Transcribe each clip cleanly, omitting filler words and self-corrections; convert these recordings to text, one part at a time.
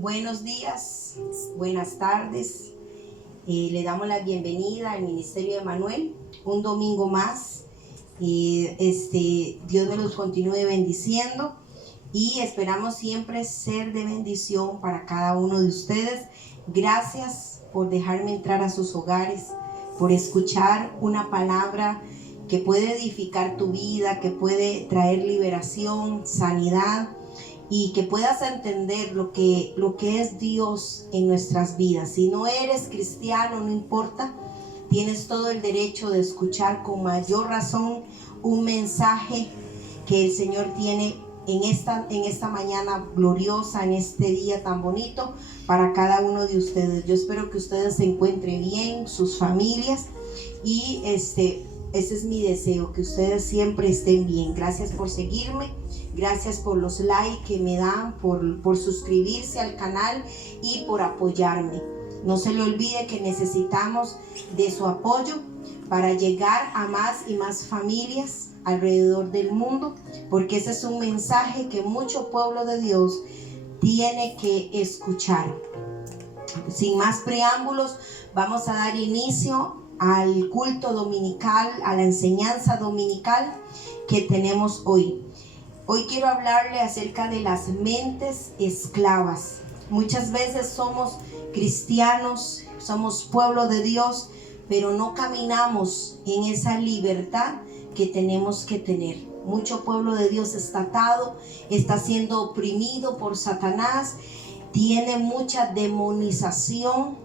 Buenos días, buenas tardes. Le damos la bienvenida al Ministerio de Manuel. Un domingo más. Dios me los continúe bendiciendo y esperamos siempre ser de bendición para cada uno de ustedes. Gracias por dejarme entrar a sus hogares, por escuchar una palabra que puede edificar tu vida, que puede traer liberación, sanidad, y que puedas entender lo que es Dios en nuestras vidas. Si no eres cristiano, no importa, tienes todo el derecho de escuchar con mayor razón un mensaje que el Señor tiene en esta mañana gloriosa, en este día tan bonito para cada uno de ustedes. Yo espero que ustedes se encuentren bien, sus familias, y ese es mi deseo, que ustedes siempre estén bien. Gracias por seguirme. Gracias por los likes que me dan, por suscribirse al canal y por apoyarme. No se le olvide que necesitamos de su apoyo para llegar a más y más familias alrededor del mundo, porque ese es un mensaje que mucho pueblo de Dios tiene que escuchar. Sin más preámbulos, vamos a dar inicio al culto dominical, a la enseñanza dominical que tenemos hoy. Hoy quiero hablarle acerca de las mentes esclavas. Muchas veces somos cristianos, somos pueblo de Dios, pero no caminamos en esa libertad que tenemos que tener. Mucho pueblo de Dios está atado, está siendo oprimido por Satanás, tiene mucha demonización.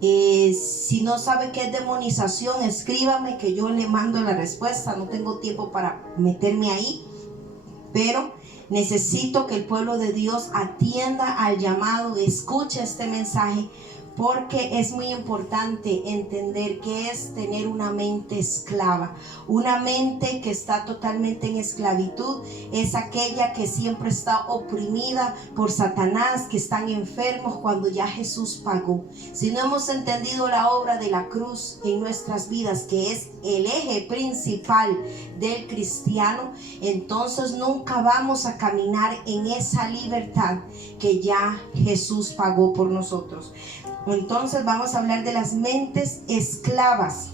Si no sabe qué es demonización, escríbame que yo le mando la respuesta. No tengo tiempo para meterme ahí, pero necesito que el pueblo de Dios atienda al llamado, escuche este mensaje, porque es muy importante entender qué es tener una mente esclava. Una mente que está totalmente en esclavitud es aquella que siempre está oprimida por Satanás, que están enfermos cuando ya Jesús pagó. Si no hemos entendido la obra de la cruz en nuestras vidas, que es el eje principal del cristiano, entonces nunca vamos a caminar en esa libertad que ya Jesús pagó por nosotros. Entonces vamos a hablar de las mentes esclavas.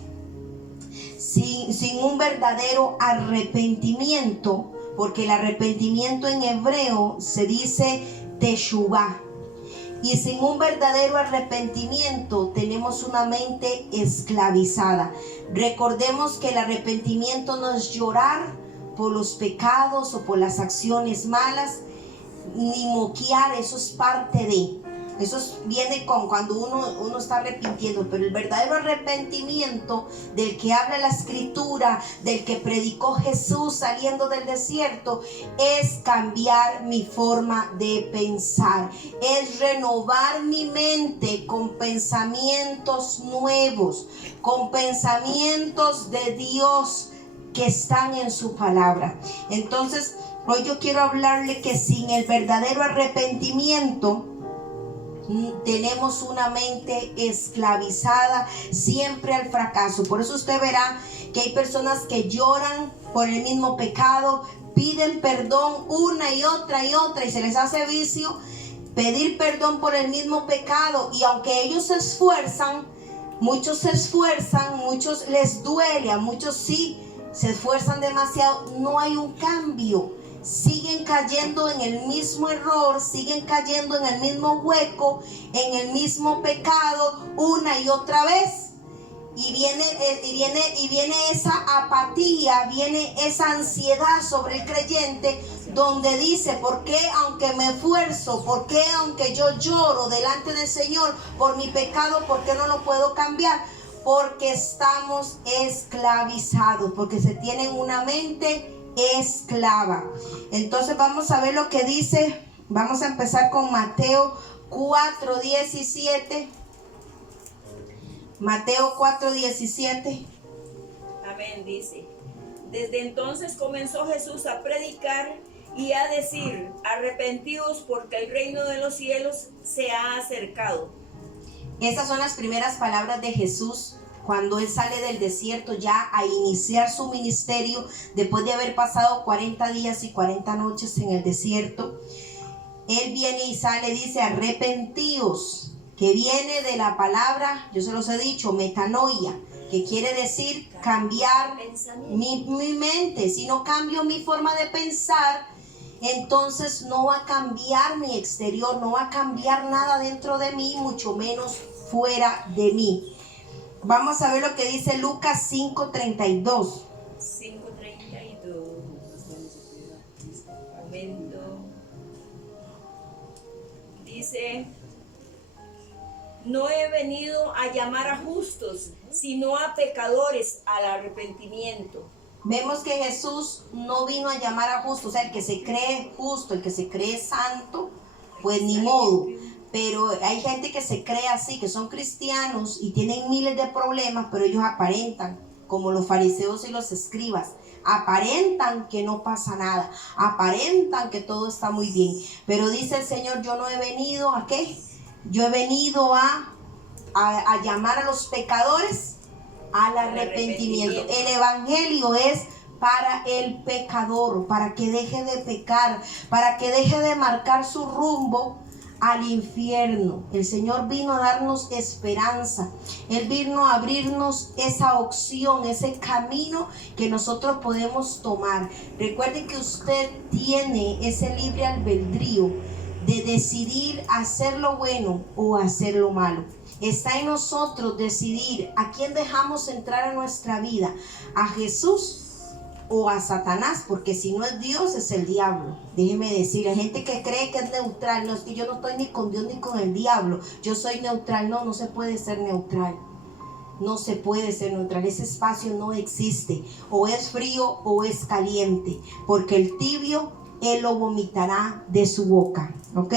Sin un verdadero arrepentimiento, porque el arrepentimiento en hebreo se dice teshuvá, y sin un verdadero arrepentimiento tenemos una mente esclavizada. Recordemos que el arrepentimiento no es llorar por los pecados o por las acciones malas, ni moquear, eso es parte de... Eso viene con cuando uno está arrepintiendo, pero el verdadero arrepentimiento del que habla la escritura, del que predicó Jesús saliendo del desierto, es cambiar mi forma de pensar, es renovar mi mente con pensamientos nuevos, con pensamientos de Dios que están en su palabra. Entonces, hoy yo quiero hablarle que sin el verdadero arrepentimiento tenemos una mente esclavizada siempre al fracaso. Por eso usted verá que hay personas que lloran por el mismo pecado, piden perdón una y otra y se les hace vicio pedir perdón por el mismo pecado, y aunque ellos se esfuerzan, muchos les duele, a muchos sí se esfuerzan demasiado, no hay un cambio. Siguen cayendo en el mismo error, siguen cayendo en el mismo hueco, en el mismo pecado una y otra vez. Y viene esa apatía, viene esa ansiedad sobre el creyente, donde dice: ¿por qué aunque me esfuerzo, por qué aunque yo lloro delante del Señor por mi pecado, por qué no lo puedo cambiar? Porque estamos esclavizados, porque se tienen una mente esclava. Entonces vamos a ver lo que dice. Vamos a empezar con Mateo 4:17. Mateo 4:17. Amén, dice: desde entonces comenzó Jesús a predicar y a decir: arrepentidos, porque el reino de los cielos se ha acercado. Esas son las primeras palabras de Jesús cuando él sale del desierto ya a iniciar su ministerio, después de haber pasado 40 días y 40 noches en el desierto. Él viene y sale, dice arrepentíos, que viene de la palabra, yo se los he dicho, metanoia, que quiere decir cambiar mi mente. Si no cambio mi forma de pensar, entonces no va a cambiar mi exterior, no va a cambiar nada dentro de mí, mucho menos fuera de mí. Vamos a ver lo que dice Lucas 5:32. 5:32. Momento. Dice: no he venido a llamar a justos, sino a pecadores al arrepentimiento. Vemos que Jesús no vino a llamar a justos, o sea, el que se cree justo, el que se cree santo, pues ni modo. Pero hay gente que se cree así, que son cristianos y tienen miles de problemas, pero ellos aparentan, como los fariseos y los escribas, aparentan que no pasa nada, aparentan que todo está muy bien. Pero dice el Señor, yo no he venido ¿a qué? Yo he venido a llamar a los pecadores al arrepentimiento. El evangelio es para el pecador, para que deje de pecar, para que deje de marcar su rumbo al infierno. El Señor vino a darnos esperanza. Él vino a abrirnos esa opción, ese camino que nosotros podemos tomar. Recuerde que usted tiene ese libre albedrío de decidir hacer lo bueno o hacer lo malo. Está en nosotros decidir a quién dejamos entrar a nuestra vida, a Jesús o a Satanás, porque si no es Dios, es el diablo. Déjeme decir, hay gente que cree que es neutral. No, es que yo no estoy ni con Dios ni con el diablo, yo soy neutral. No, no se puede ser neutral. No se puede ser neutral. Ese espacio no existe. O es frío o es caliente, porque el tibio Él lo vomitará de su boca. ¿Ok?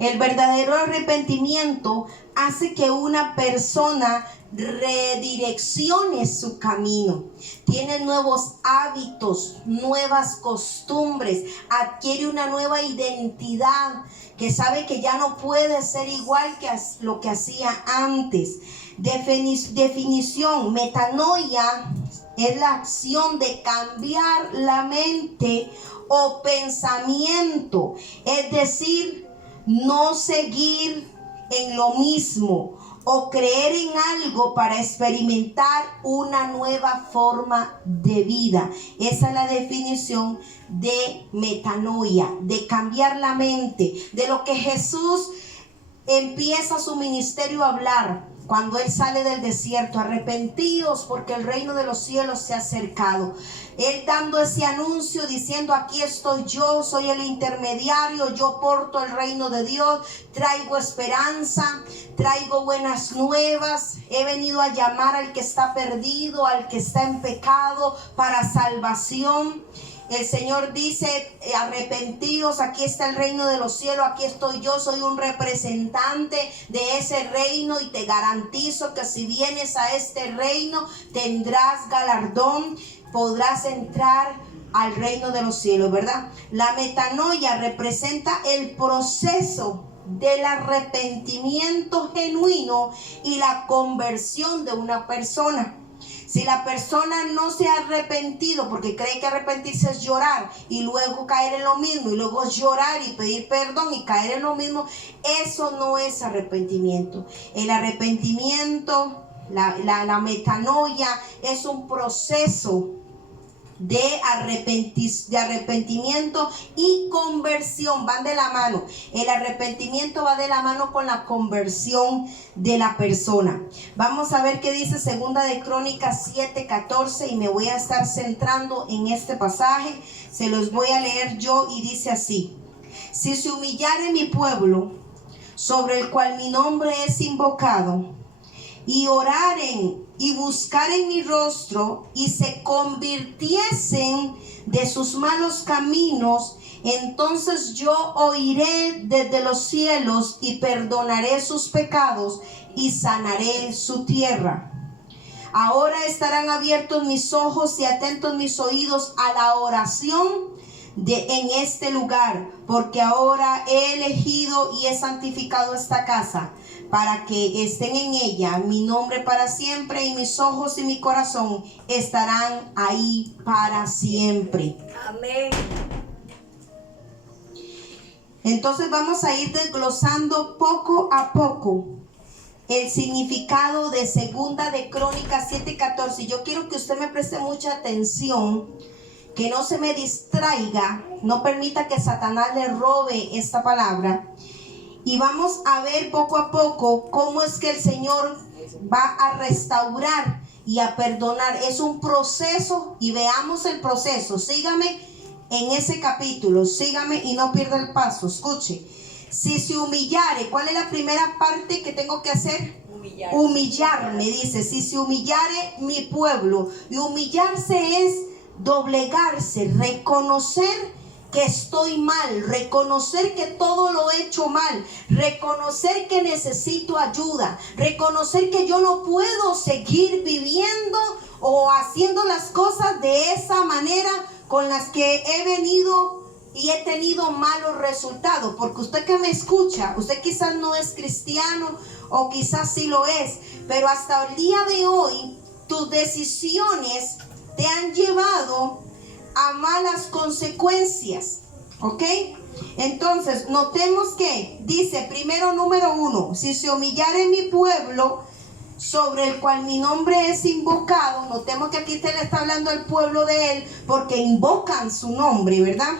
El verdadero arrepentimiento hace que una persona redireccione su camino, tiene nuevos hábitos, nuevas costumbres, adquiere una nueva identidad, que sabe que ya no puede ser igual que lo que hacía antes. Definición: metanoia es la acción de cambiar la mente o pensamiento, es decir, no seguir en lo mismo o creer en algo para experimentar una nueva forma de vida. Esa es la definición de metanoia, de cambiar la mente, de lo que Jesús empieza su ministerio a hablar cuando Él sale del desierto: arrepentíos porque el reino de los cielos se ha acercado. Él dando ese anuncio diciendo: aquí estoy yo, soy el intermediario, yo porto el reino de Dios, traigo esperanza, traigo buenas nuevas, he venido a llamar al que está perdido, al que está en pecado, para salvación. El Señor dice: arrepentíos, aquí está el reino de los cielos, aquí estoy yo, soy un representante de ese reino y te garantizo que si vienes a este reino tendrás galardón, podrás entrar al reino de los cielos, ¿verdad? La metanoia representa el proceso del arrepentimiento genuino y la conversión de una persona. Si la persona no se ha arrepentido, porque cree que arrepentirse es llorar y luego caer en lo mismo, y luego llorar y pedir perdón y caer en lo mismo, eso no es arrepentimiento. El arrepentimiento, la metanoia, es un proceso de arrepentimiento y conversión, van de la mano. El arrepentimiento va de la mano con la conversión de la persona. Vamos a ver qué dice Segunda de Crónicas 7:14, y me voy a estar centrando en este pasaje. Se los voy a leer yo y dice así: si se humillare mi pueblo, sobre el cual mi nombre es invocado, y oraren y buscaren mi rostro, y se convirtiesen de sus malos caminos, entonces yo oiré desde los cielos y perdonaré sus pecados y sanaré su tierra. Ahora estarán abiertos mis ojos y atentos mis oídos a la oración en este lugar, porque ahora he elegido y he santificado esta casa, para que estén en ella mi nombre para siempre, y mis ojos y mi corazón estarán ahí para siempre. Amén. Entonces vamos a ir desglosando poco a poco el significado de Segunda de Crónicas 7:14. Yo quiero que usted me preste mucha atención, que no se me distraiga, no permita que Satanás le robe esta palabra. Y vamos a ver poco a poco cómo es que el Señor va a restaurar y a perdonar. Es un proceso y veamos el proceso. Sígame en ese capítulo, sígame y no pierda el paso. Escuche. Si se humillare, ¿cuál es la primera parte que tengo que hacer? Humillarme, dice. Si se humillare mi pueblo. Y humillarse es doblegarse, reconocer que estoy mal, reconocer que todo lo he hecho mal, reconocer que necesito ayuda, reconocer que yo no puedo seguir viviendo o haciendo las cosas de esa manera con las que he venido y he tenido malos resultados. Porque usted que me escucha, usted quizás no es cristiano o quizás sí lo es, pero hasta el día de hoy tus decisiones te han llevado a malas consecuencias, ¿ok? Entonces notemos que dice primero, número 1, si se humillare mi pueblo sobre el cual mi nombre es invocado. Notemos que aquí se le está hablando al pueblo de él porque invocan su nombre, ¿verdad?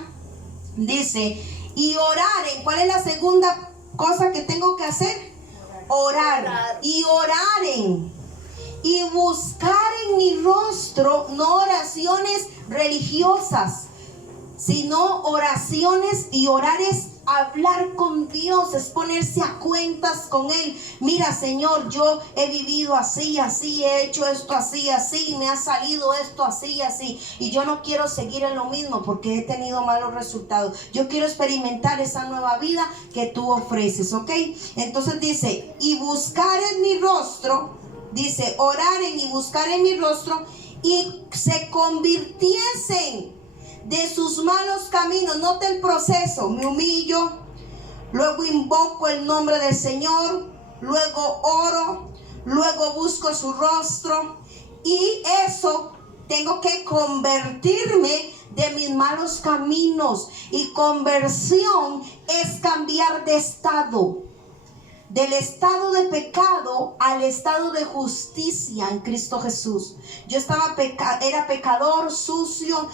Dice, y oraren. ¿Cuál es la segunda cosa que tengo que hacer? Orar. Y oraren y buscar en mi rostro, no oraciones religiosas, sino oraciones. Y orar es hablar con Dios, es ponerse a cuentas con Él. Mira, Señor, yo he vivido así, así, he hecho esto así, así, me ha salido esto así, así, y yo no quiero seguir en lo mismo porque he tenido malos resultados. Yo quiero experimentar esa nueva vida que tú ofreces, ¿ok? Entonces dice, y buscar en mi rostro. Dice, oraren y buscar en mi rostro y se convirtiesen de sus malos caminos. Note el proceso. Me humillo, luego invoco el nombre del Señor, luego oro, luego busco su rostro, y eso tengo que convertirme de mis malos caminos. Y conversión es cambiar de estado, del estado de pecado al estado de justicia en Cristo Jesús. Yo era pecador, sucio.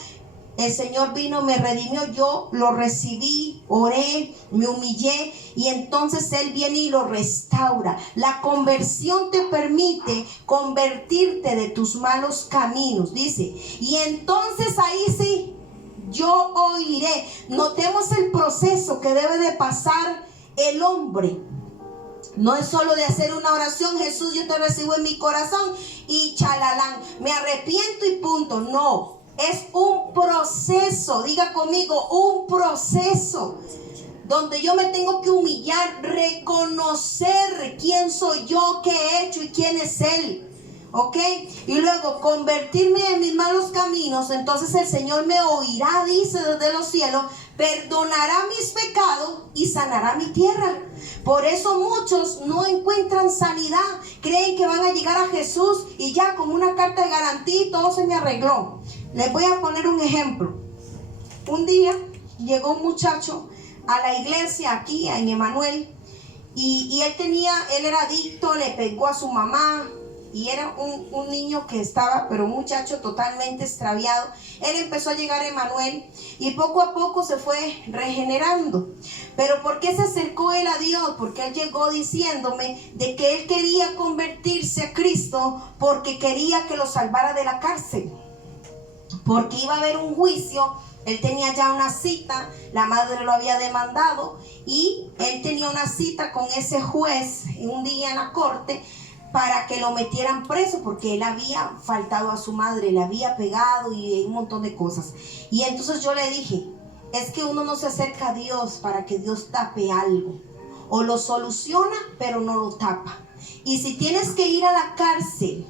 El Señor vino, me redimió, yo lo recibí, oré, me humillé, y entonces Él viene y lo restaura. La conversión te permite convertirte de tus malos caminos, dice. Y entonces ahí sí, yo oiré. Notemos el proceso que debe de pasar el hombre. No es solo de hacer una oración, Jesús, yo te recibo en mi corazón y chalalán, me arrepiento y punto. No, es un proceso. Diga conmigo, un proceso donde yo me tengo que humillar, reconocer quién soy yo, qué he hecho y quién es Él, ¿ok? Y luego convertirme en mis malos caminos. Entonces el Señor me oirá, dice, desde los cielos, perdonará mis pecados y sanará mi tierra. Por eso muchos no encuentran sanidad, creen que van a llegar a Jesús y ya con una carta de garantía y todo se me arregló. Les voy a poner un ejemplo. Un día llegó un muchacho a la iglesia aquí en Emanuel, y él era adicto, le pegó a su mamá. Y era un niño que estaba, pero un muchacho totalmente extraviado. Él empezó a llegar a Emanuel y poco a poco se fue regenerando. Pero ¿por qué se acercó él a Dios? Porque él llegó diciéndome de que él quería convertirse a Cristo porque quería que lo salvara de la cárcel. Porque iba a haber un juicio. Él tenía ya una cita, la madre lo había demandado y él tenía una cita con ese juez un día en la corte para que lo metieran preso porque él había faltado a su madre, le había pegado y un montón de cosas. Y entonces yo le dije, es que uno no se acerca a Dios para que Dios tape algo, o lo soluciona pero no lo tapa. Y si tienes que ir a la cárcel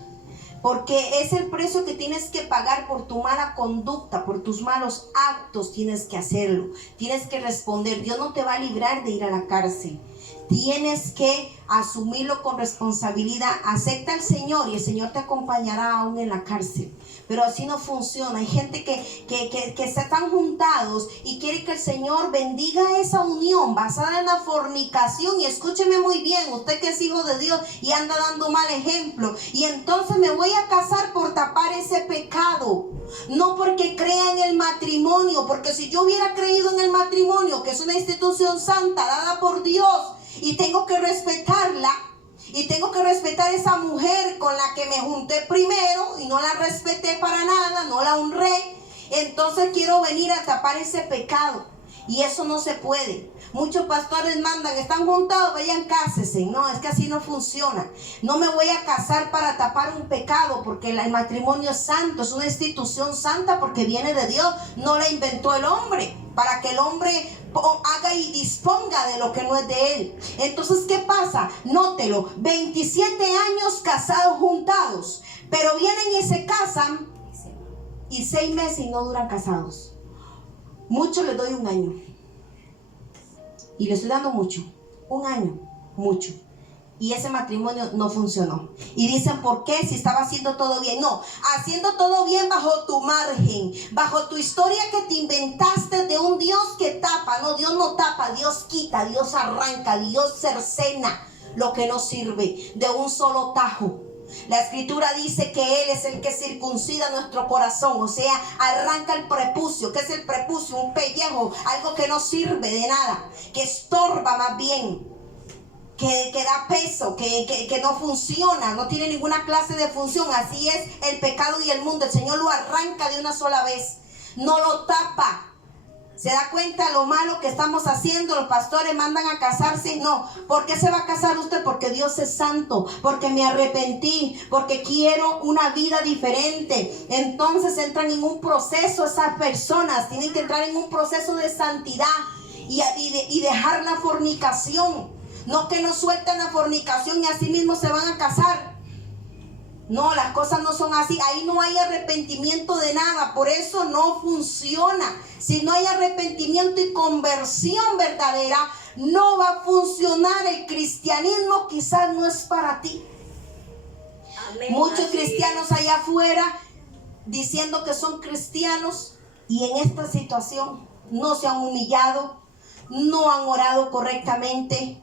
porque es el precio que tienes que pagar por tu mala conducta, por tus malos actos, tienes que hacerlo, tienes que responder. Dios no te va a librar de ir a la cárcel. Tienes que asumirlo con responsabilidad. Acepta al Señor y el Señor te acompañará aún en la cárcel. Pero así no funciona. Hay gente que se están juntados y quiere que el Señor bendiga esa unión basada en la fornicación. Y escúcheme muy bien, usted que es hijo de Dios y anda dando mal ejemplo. Y entonces me voy a casar por tapar ese pecado. No porque crea en el matrimonio, porque si yo hubiera creído en el matrimonio, que es una institución santa dada por Dios, y tengo que respetarla, y tengo que respetar esa mujer con la que me junté primero y no la respeté para nada, no la honré, entonces quiero venir a tapar ese pecado. Y eso no se puede. Muchos pastores mandan, están juntados, vayan, cásense. No, es que así no funciona. No me voy a casar para tapar un pecado, porque el matrimonio es santo, es una institución santa porque viene de Dios. No la inventó el hombre, para que el hombre haga y disponga de lo que no es de él. Entonces, ¿qué pasa? Nótelo, 27 años casados juntados, pero vienen y se casan y 6 meses y no duran casados. Mucho les doy 1 año. Y le estoy dando mucho. 1 año, mucho. Y ese matrimonio no funcionó. Y dicen, ¿por qué? Si estaba haciendo todo bien. No, haciendo todo bien bajo tu margen, bajo tu historia que te inventaste de un Dios que tapa. No, Dios no tapa, Dios quita, Dios arranca, Dios cercena lo que no sirve de un solo tajo. La escritura dice que Él es el que circuncida nuestro corazón, o sea, arranca el prepucio. ¿Qué es el prepucio? Un pellejo, algo que no sirve de nada, que estorba más bien, que da peso, que no funciona, no tiene ninguna clase de función. Así es el pecado y el mundo. El Señor lo arranca de una sola vez, no lo tapa. ¿Se da cuenta lo malo que estamos haciendo? Los pastores mandan a casarse. No, ¿por qué se va a casar usted? Porque Dios es santo, porque me arrepentí, porque quiero una vida diferente. Entonces entran en un proceso, esas personas tienen que entrar en un proceso de santidad y dejar la fornicación. No que no sueltan la fornicación y así mismo se van a casar. No, las cosas no son así. Ahí no hay arrepentimiento de nada. Por eso no funciona. Si no hay arrepentimiento y conversión verdadera, no va a funcionar. El cristianismo quizás no es para ti. Amén. Muchos cristianos allá afuera diciendo que son cristianos y en esta situación no se han humillado, no han orado correctamente,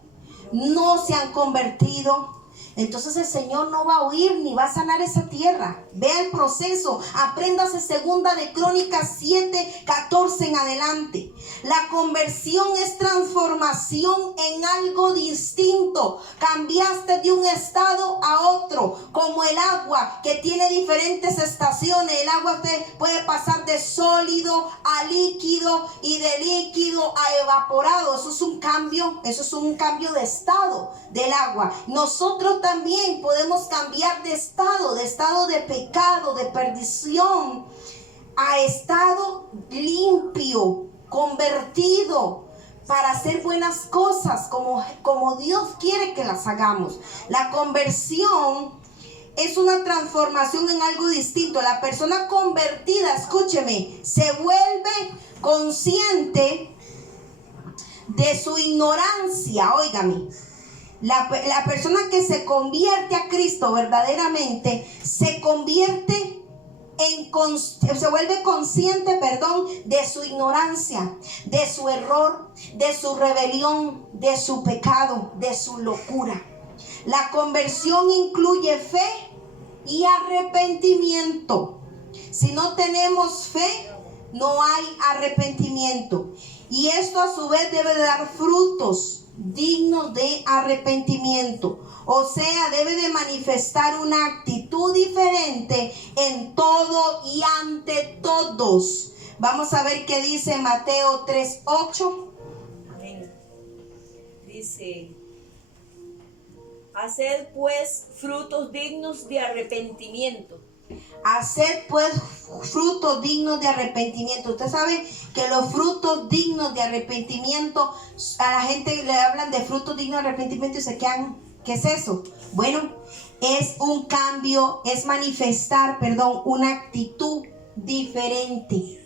no se han convertido. Entonces el Señor no va a oír ni va a sanar esa tierra. Vea el proceso. Apréndase 2 de Crónicas 7:14 en adelante. La conversión es transformación en algo distinto. Cambiaste de un estado a otro. Como el agua que tiene diferentes estaciones. El agua puede pasar de sólido a líquido y de líquido a evaporado. Eso es un cambio de estado del agua. Nosotros también podemos cambiar de estado de pecado, de perdición, a estado limpio, convertido, para hacer buenas cosas como Dios quiere que las hagamos. La conversión es una transformación en algo distinto. La persona convertida, escúcheme, se vuelve consciente de su ignorancia. Óigame. La persona que se convierte a Cristo verdaderamente se vuelve consciente, de su ignorancia, de su error, de su rebelión, de su pecado, de su locura. La conversión incluye fe y arrepentimiento. Si no tenemos fe, no hay arrepentimiento. Y esto a su vez debe de dar frutos dignos de arrepentimiento. O sea, debe de manifestar una actitud diferente en todo y ante todos. Vamos a ver qué dice Mateo 3:8. Amén. Dice: haced pues frutos dignos de arrepentimiento. Haced pues frutos dignos de arrepentimiento. Usted sabe que los frutos dignos de arrepentimiento, a la gente le hablan de frutos dignos de arrepentimiento y se quedan, ¿qué es eso? Bueno, es un cambio, es manifestar, una actitud diferente.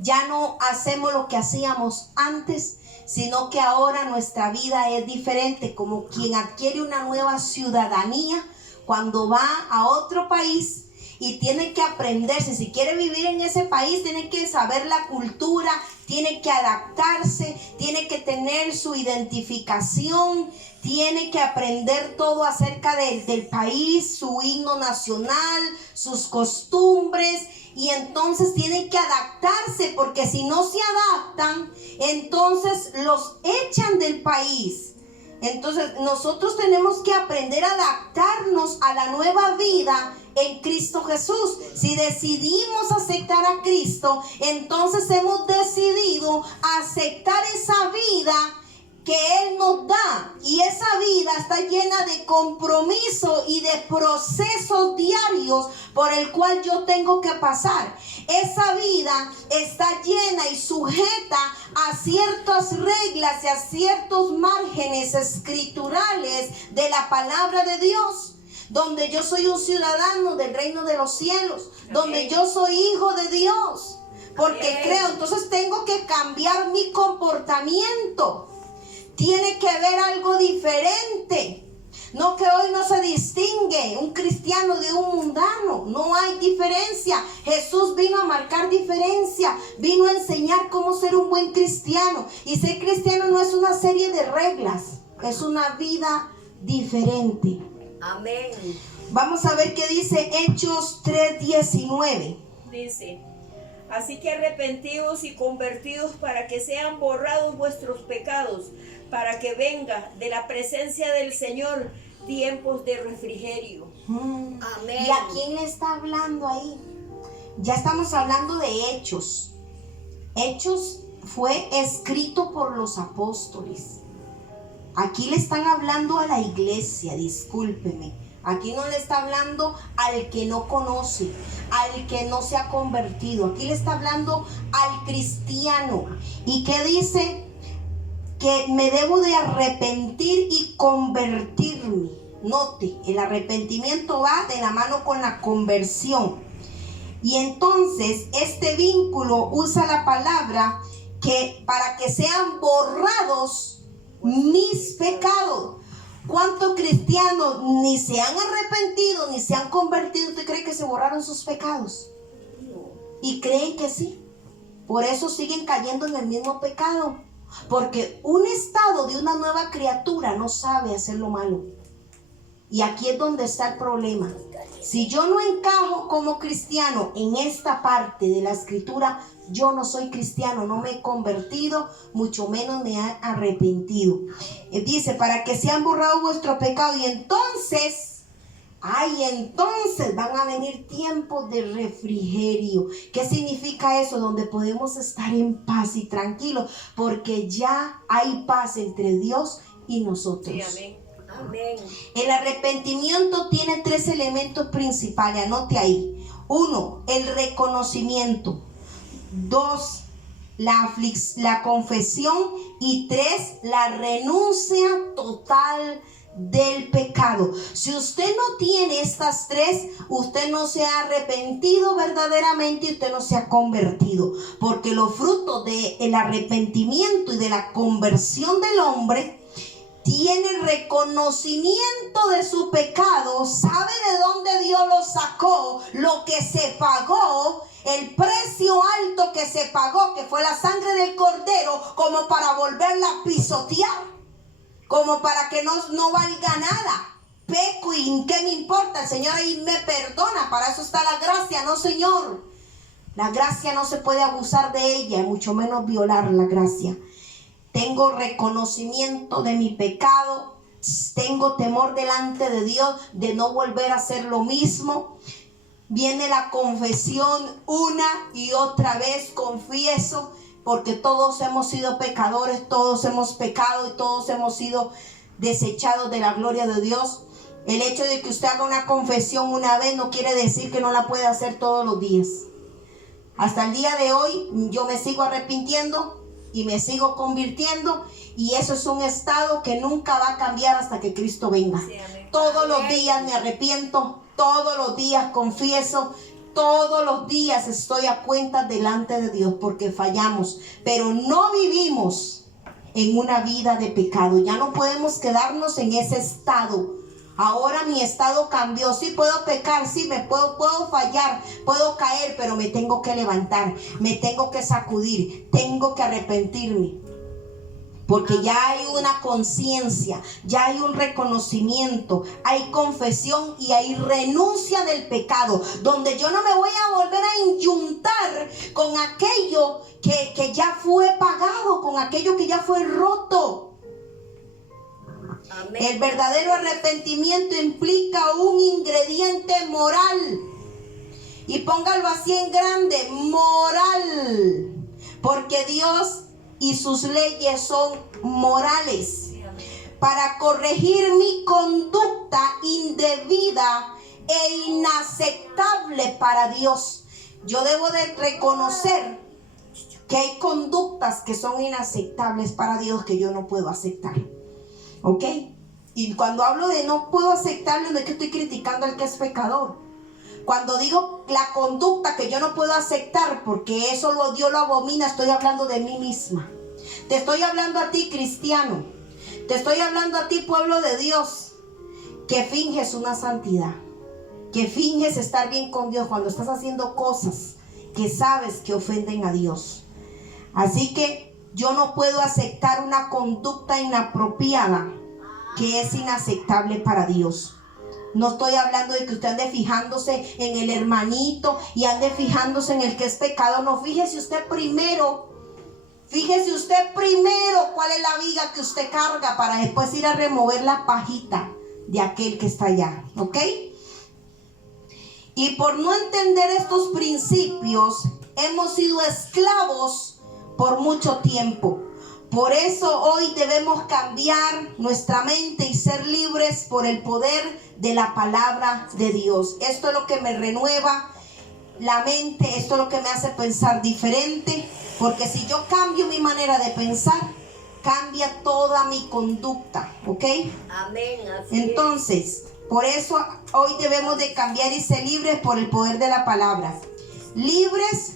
Ya no hacemos lo que hacíamos antes, sino que ahora nuestra vida es diferente, como quien adquiere una nueva ciudadanía cuando va a otro país y tiene que aprenderse. Si quiere vivir en ese país, tiene que saber la cultura, tiene que adaptarse, tiene que tener su identificación, tiene que aprender todo acerca del país, su himno nacional, sus costumbres, y entonces tienen que adaptarse, porque si no se adaptan, entonces los echan del país. Entonces nosotros tenemos que aprender a adaptarnos a la nueva vida en Cristo Jesús. Si decidimos aceptar a Cristo, entonces hemos decidido aceptar esa vida que Él nos da, y esa vida está llena de compromiso y de procesos diarios por el cual yo tengo que pasar. Esa vida está llena y sujeta a ciertas reglas y a ciertos márgenes escriturales de la palabra de Dios, donde yo soy un ciudadano del reino de los cielos, donde yo soy hijo de Dios, porque creo. Entonces tengo que cambiar mi comportamiento. Tiene que haber algo diferente. No, que hoy no se distingue un cristiano de un mundano. No hay diferencia. Jesús vino a marcar diferencia. Vino a enseñar cómo ser un buen cristiano. Y ser cristiano no es una serie de reglas. Es una vida diferente. Amén. Vamos a ver qué dice Hechos 3:19. Dice: así que arrepentidos y convertidos para que sean borrados vuestros pecados, para que venga de la presencia del Señor tiempos de refrigerio. Amén. ¿Y a quién le está hablando ahí? Ya estamos hablando de Hechos. Hechos fue escrito por los apóstoles. Aquí le están hablando a la iglesia, discúlpeme. Aquí no le está hablando al que no conoce, al que no se ha convertido. Aquí le está hablando al cristiano. ¿Y qué dice? Que me debo de arrepentir y convertirme. Note, el arrepentimiento va de la mano con la conversión. Y entonces este vínculo usa la palabra que para que sean borrados mis pecados. ¿Cuántos cristianos ni se han arrepentido ni se han convertido? ¿Usted cree que se borraron sus pecados? Y creen que sí. Por eso siguen cayendo en el mismo pecado. Porque un estado de una nueva criatura no sabe hacer lo malo. Y aquí es donde está el problema. Si yo no encajo como cristiano en esta parte de la escritura, yo no soy cristiano, no me he convertido, mucho menos me he arrepentido. Dice, para que sean borrados vuestros pecados. Y entonces van a venir tiempos de refrigerio. ¿Qué significa eso? Donde podemos estar en paz y tranquilos, porque ya hay paz entre Dios y nosotros. Sí, amén. Amén. El arrepentimiento tiene 3 elementos principales, anote ahí. 1, el reconocimiento. 2, la confesión. Y 3, la renuncia total del pecado. Si usted no tiene estas 3, usted no se ha arrepentido verdaderamente y usted no se ha convertido, porque los frutos del arrepentimiento y de la conversión del hombre tiene reconocimiento de su pecado, sabe de dónde Dios lo sacó, lo que se pagó, el precio alto que se pagó, que fue la sangre del cordero, como para volverla a pisotear, como para que no valga nada. Peco y ¿qué me importa? El Señor ahí me perdona, para eso está la gracia. No, Señor, la gracia no se puede abusar de ella, mucho menos violar la gracia. Tengo reconocimiento de mi pecado, tengo temor delante de Dios de no volver a hacer lo mismo. Viene la confesión una y otra vez, confieso, porque todos hemos sido pecadores, todos hemos pecado y todos hemos sido desechados de la gloria de Dios. El hecho de que usted haga una confesión una vez no quiere decir que no la puede hacer todos los días. Hasta el día de hoy yo me sigo arrepintiendo y me sigo convirtiendo, y eso es un estado que nunca va a cambiar hasta que Cristo venga. Sí, todos los días me arrepiento, todos los días confieso, todos los días estoy a cuenta delante de Dios, porque fallamos, pero no vivimos en una vida de pecado. Ya no podemos quedarnos en ese estado, Ahora mi estado cambió. Sí puedo pecar, sí puedo fallar, puedo caer, pero me tengo que levantar, me tengo que sacudir, tengo que arrepentirme. Porque ya hay una conciencia, ya hay un reconocimiento, hay confesión y hay renuncia del pecado, donde yo no me voy a volver a inyuntar con aquello que ya fue pagado, con aquello que ya fue roto. Amén. El verdadero arrepentimiento implica un ingrediente moral. Y póngalo así en grande, moral. Porque Dios y sus leyes son morales. Para corregir mi conducta indebida e inaceptable para Dios. Yo debo de reconocer que hay conductas que son inaceptables para Dios, que yo no puedo aceptar. ¿Ok? Y cuando hablo de no puedo aceptarlo, no es que estoy criticando al que es pecador. Cuando digo la conducta que yo no puedo aceptar, porque eso Dios lo abomina, estoy hablando de mí misma. Te estoy hablando a ti, cristiano. Te estoy hablando a ti, pueblo de Dios, que finges una santidad, que finges estar bien con Dios cuando estás haciendo cosas que sabes que ofenden a Dios. Así que yo no puedo aceptar una conducta inapropiada que es inaceptable para Dios. No estoy hablando de que usted ande fijándose en el hermanito y ande fijándose en el que es pecado. No, fíjese usted primero cuál es la viga que usted carga para después ir a remover la pajita de aquel que está allá. ¿Ok? Y por no entender estos principios, hemos sido esclavos por mucho tiempo. Por eso hoy debemos cambiar nuestra mente y ser libres por el poder de la palabra de Dios. Esto es lo que me renueva la mente, esto es lo que me hace pensar diferente, porque si yo cambio mi manera de pensar, cambia toda mi conducta, ¿ok? Amén. Entonces, por eso hoy debemos de cambiar y ser libres por el poder de la palabra. Libres.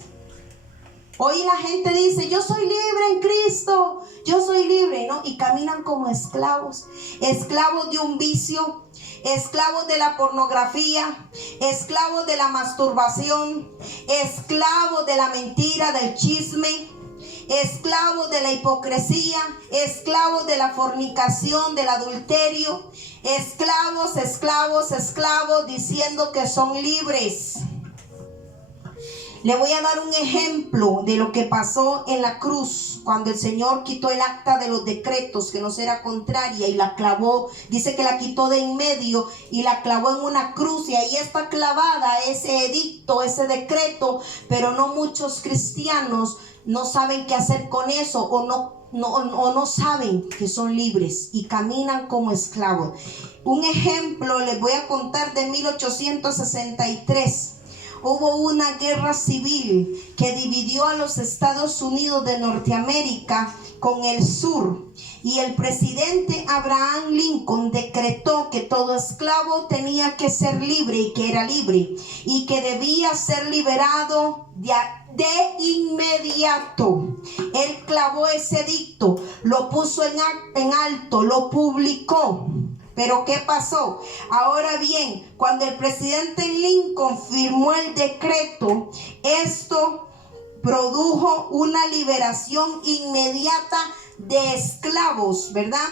Hoy la gente dice, yo soy libre en Cristo, yo soy libre, ¿no? Y caminan como esclavos, esclavos de un vicio, esclavos de la pornografía, esclavos de la masturbación, esclavos de la mentira, del chisme, esclavos de la hipocresía, esclavos de la fornicación, del adulterio, esclavos, diciendo que son libres. Le voy a dar un ejemplo de lo que pasó en la cruz cuando el Señor quitó el acta de los decretos que nos era contraria y la clavó. Dice que la quitó de en medio y la clavó en una cruz, y ahí está clavada ese edicto, ese decreto, pero no muchos cristianos no saben qué hacer con eso, o no saben que son libres y caminan como esclavos. Un ejemplo les voy a contar de 1863. Hubo una guerra civil que dividió a los Estados Unidos de Norteamérica con el sur, y el presidente Abraham Lincoln decretó que todo esclavo tenía que ser libre y que era libre y que debía ser liberado de inmediato. Él clavó ese edicto, lo puso en alto, lo publicó. Pero ¿qué pasó? Ahora bien, cuando el presidente Lincoln firmó el decreto, esto produjo una liberación inmediata de esclavos, ¿verdad?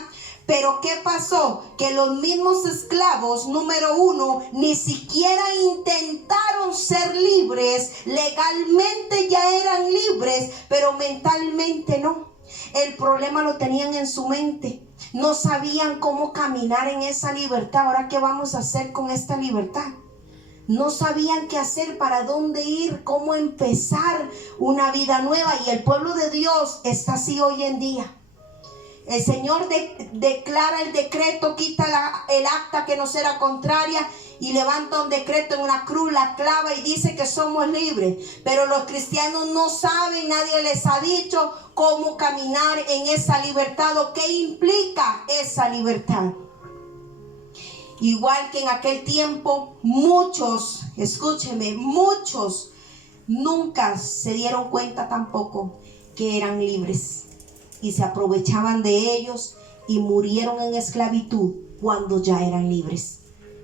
Pero ¿qué pasó? Que los mismos esclavos, número uno, ni siquiera intentaron ser libres. Legalmente ya eran libres, pero mentalmente no. El problema lo tenían en su mente. No sabían cómo caminar en esa libertad. Ahora, ¿qué vamos a hacer con esta libertad? No sabían qué hacer, para dónde ir, cómo empezar una vida nueva. Y el pueblo de Dios está así hoy en día. El Señor declara el decreto, quita el acta que nos era contraria y levanta un decreto en una cruz, la clava y dice que somos libres. Pero los cristianos no saben, nadie les ha dicho cómo caminar en esa libertad o qué implica esa libertad. Igual que en aquel tiempo, muchos, escúcheme, muchos nunca se dieron cuenta tampoco que eran libres. Y se aprovechaban de ellos y murieron en esclavitud cuando ya eran libres.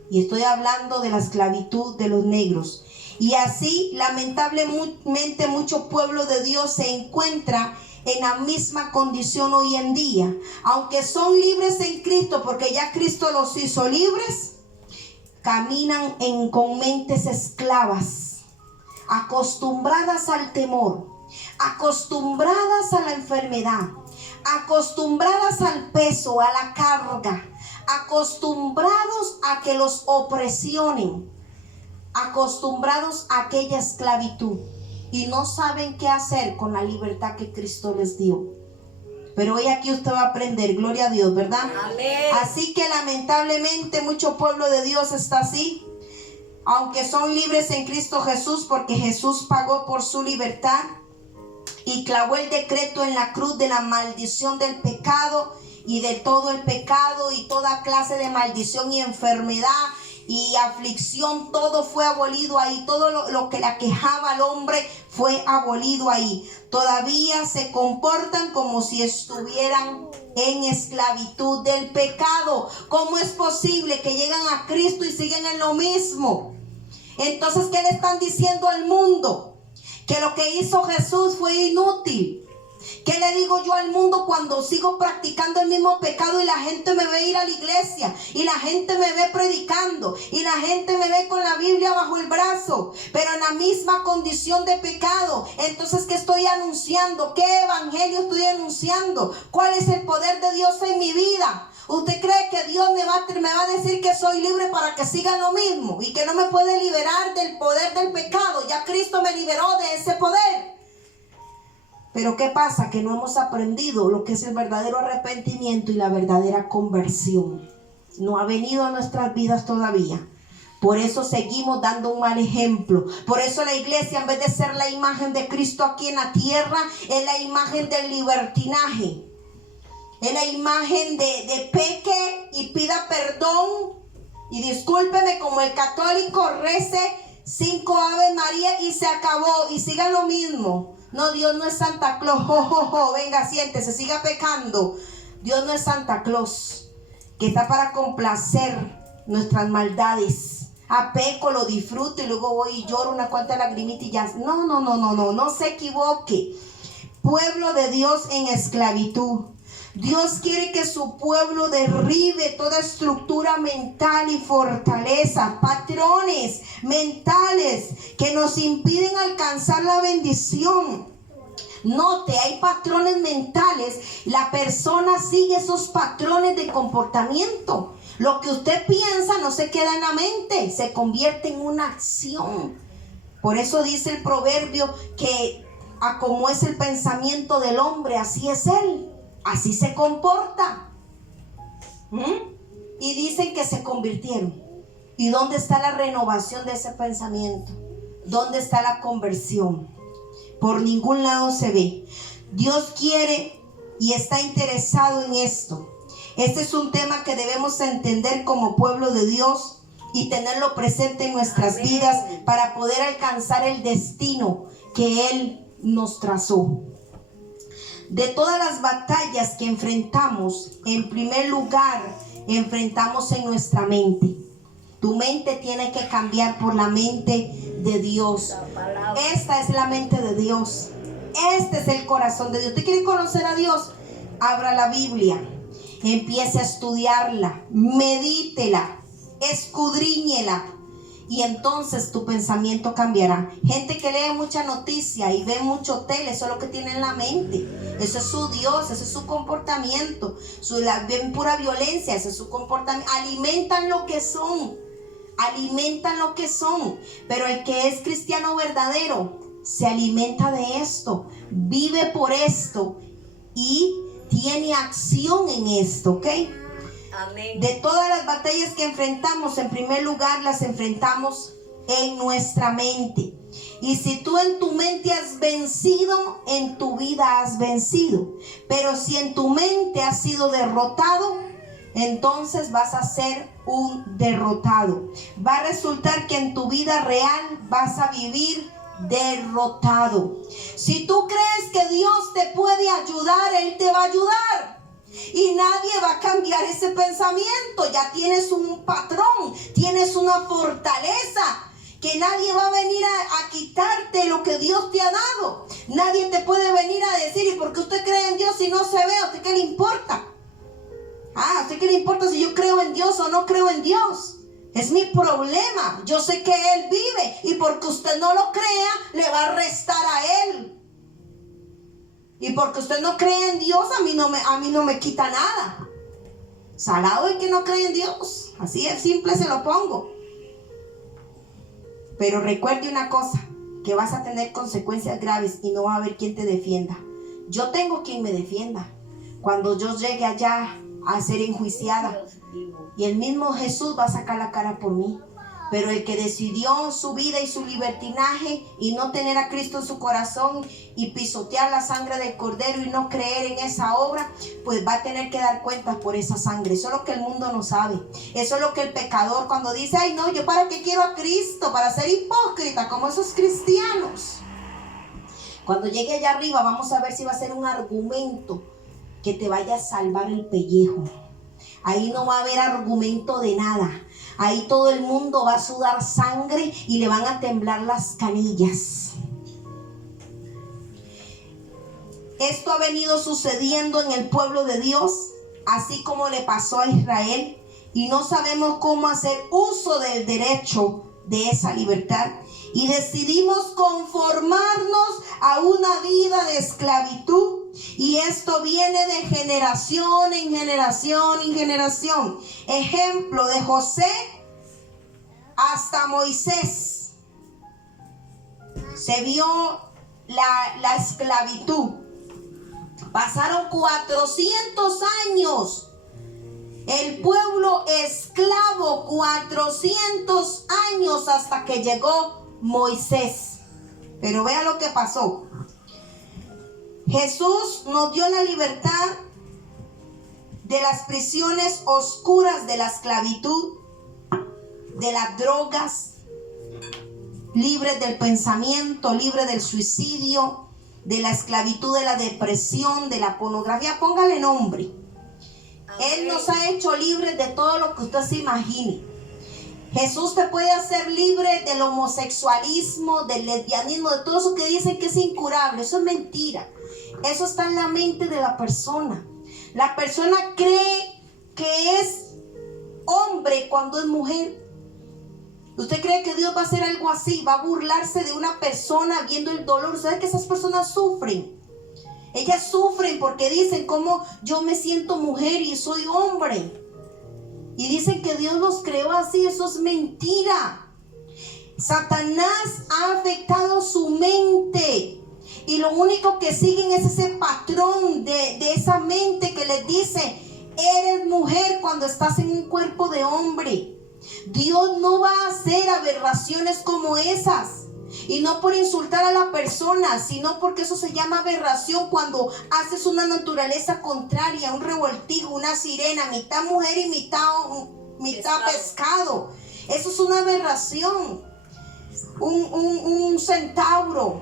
Y estoy hablando de la esclavitud de los negros. Y así, lamentablemente, mucho pueblo de Dios se encuentra en la misma condición hoy en día. Aunque son libres en Cristo, porque ya Cristo los hizo libres, caminan con mentes esclavas, acostumbradas al temor, acostumbradas a la enfermedad, acostumbradas al peso, a la carga, acostumbrados a que los opresionen, acostumbrados a aquella esclavitud, y no saben qué hacer con la libertad que Cristo les dio. Pero hoy aquí usted va a aprender, gloria a Dios, ¿verdad? Amén. Así que lamentablemente mucho pueblo de Dios está así, aunque son libres en Cristo Jesús, porque Jesús pagó por su libertad y clavó el decreto en la cruz de la maldición del pecado y de todo el pecado y toda clase de maldición y enfermedad y aflicción. Todo fue abolido ahí. Todo lo que le aquejaba al hombre fue abolido ahí. Todavía se comportan como si estuvieran en esclavitud del pecado. ¿Cómo es posible que llegan a Cristo y siguen en lo mismo? Entonces, ¿qué le están diciendo al mundo? Que lo que hizo Jesús fue inútil. ¿Qué le digo yo al mundo cuando sigo practicando el mismo pecado y la gente me ve ir a la iglesia y la gente me ve predicando y la gente me ve con la Biblia bajo el brazo, pero en la misma condición de pecado? Entonces, ¿qué estoy anunciando? ¿Qué evangelio estoy anunciando? ¿Cuál es el poder de Dios en mi vida? ¿Usted cree que Dios me va a decir que soy libre para que siga lo mismo y que no me puede liberar del poder del pecado? Ya Cristo me liberó de ese poder. Pero ¿qué pasa? Que no hemos aprendido lo que es el verdadero arrepentimiento y la verdadera conversión. No ha venido a nuestras vidas todavía. Por eso seguimos dando un mal ejemplo. Por eso la iglesia, en vez de ser la imagen de Cristo aquí en la tierra, es la imagen del libertinaje. Es la imagen de peque y pida perdón. Y discúlpeme, como el católico, rece 5 Ave María y se acabó. Y siga lo mismo. No, Dios no es Santa Claus. Venga, siéntese, siga pecando. Dios no es Santa Claus, que está para complacer nuestras maldades. Peco, lo disfruto y luego voy y lloro una cuanta lagrimita y ya. No se equivoque. Pueblo de Dios en esclavitud. Dios quiere que su pueblo derribe toda estructura mental y fortaleza, patrones mentales que nos impiden alcanzar la bendición. Note, hay patrones mentales. La persona sigue esos patrones de comportamiento. Lo que usted piensa no se queda en la mente, se convierte en una acción. Por eso dice el proverbio que a como es el pensamiento del hombre, así es él. Así se comporta. Y dicen que se convirtieron. ¿Y dónde está la renovación de ese pensamiento? ¿Dónde está la conversión? Por ningún lado se ve. Dios quiere y está interesado en esto. Este es un tema que debemos entender como pueblo de Dios y tenerlo presente en nuestras vidas para poder alcanzar el destino que Él nos trazó. De todas las batallas que enfrentamos, en primer lugar, enfrentamos en nuestra mente. Tu mente tiene que cambiar por la mente de Dios. Esta es la mente de Dios. Este es el corazón de Dios. ¿Usted quiere conocer a Dios? Abra la Biblia. Empiece a estudiarla. Medítela. Escudriñela. Y entonces tu pensamiento cambiará. Gente que lee mucha noticia y ve mucho tele, eso es lo que tiene en la mente. Eso es su Dios, ese es su comportamiento. Ven pura violencia, ese es su comportamiento. Alimentan lo que son. Alimentan lo que son. Pero el que es cristiano verdadero se alimenta de esto. Vive por esto. Y tiene acción en esto, ¿ok? Amén. De todas las batallas que enfrentamos, en primer lugar las enfrentamos en nuestra mente. Y si tú en tu mente has vencido, en tu vida has vencido. Pero si en tu mente has sido derrotado, entonces vas a ser un derrotado. Va a resultar que en tu vida real vas a vivir derrotado. Si tú crees que Dios te puede ayudar, Él te va a ayudar. Y nadie va a cambiar ese pensamiento. Ya tienes un patrón, tienes una fortaleza que nadie va a venir a quitarte lo que Dios te ha dado. Nadie te puede venir a decir, ¿y por qué usted cree en Dios si no se ve? ¿A usted qué le importa? ¿A usted qué le importa si yo creo en Dios o no creo en Dios? Es mi problema. Yo sé que Él vive, y porque usted no lo crea, le va a restar a Él. Y porque usted no cree en Dios, a mí no me quita nada. Salado el que no cree en Dios. Así es simple se lo pongo. Pero recuerde una cosa, que vas a tener consecuencias graves y no va a haber quien te defienda. Yo tengo quien me defienda cuando yo llegue allá a ser enjuiciada, y el mismo Jesús va a sacar la cara por mí. Pero el que decidió su vida y su libertinaje y no tener a Cristo en su corazón y pisotear la sangre del Cordero y no creer en esa obra, pues va a tener que dar cuentas por esa sangre. Eso es lo que el mundo no sabe. Eso es lo que el pecador, cuando dice, ay no, yo para qué quiero a Cristo, para ser hipócrita como esos cristianos. Cuando llegue allá arriba, vamos a ver si va a ser un argumento que te vaya a salvar el pellejo. Ahí no va a haber argumento de nada. Ahí todo el mundo va a sudar sangre y le van a temblar las canillas. Esto ha venido sucediendo en el pueblo de Dios, así como le pasó a Israel, y no sabemos cómo hacer uso del derecho de esa libertad, y decidimos conformarnos a una vida de esclavitud. Y esto viene de generación en generación en generación. Ejemplo, de José hasta Moisés se vio la esclavitud. Pasaron 400 años. El pueblo esclavo, 400 años hasta que llegó Moisés. Pero vea lo que pasó. Jesús nos dio la libertad de las prisiones oscuras de la esclavitud, de las drogas, libres del pensamiento, libre del suicidio, de la esclavitud, de la depresión, de la pornografía. Póngale nombre. Él nos ha hecho libres de todo lo que usted se imagine. Jesús te puede hacer libre del homosexualismo, del lesbianismo, de todo eso que dicen que es incurable. Eso es mentira. Eso está en la mente de la persona. La persona cree que es hombre cuando es mujer. ¿Usted cree que Dios va a hacer algo así? Va a burlarse de una persona viendo el dolor. ¿Sabe que esas personas sufren? Ellas sufren porque dicen, ¿cómo yo me siento mujer y soy hombre? Y dicen que Dios los creó así. Eso es mentira. Satanás ha afectado su mente. Y lo único que siguen es ese patrón de esa mente que les dice, eres mujer cuando estás en un cuerpo de hombre. Dios no va a hacer aberraciones como esas. Y no por insultar a la persona, sino porque eso se llama aberración cuando haces una naturaleza contraria, un revoltijo, una sirena, mitad mujer y mitad pescado. Eso es una aberración. Un centauro,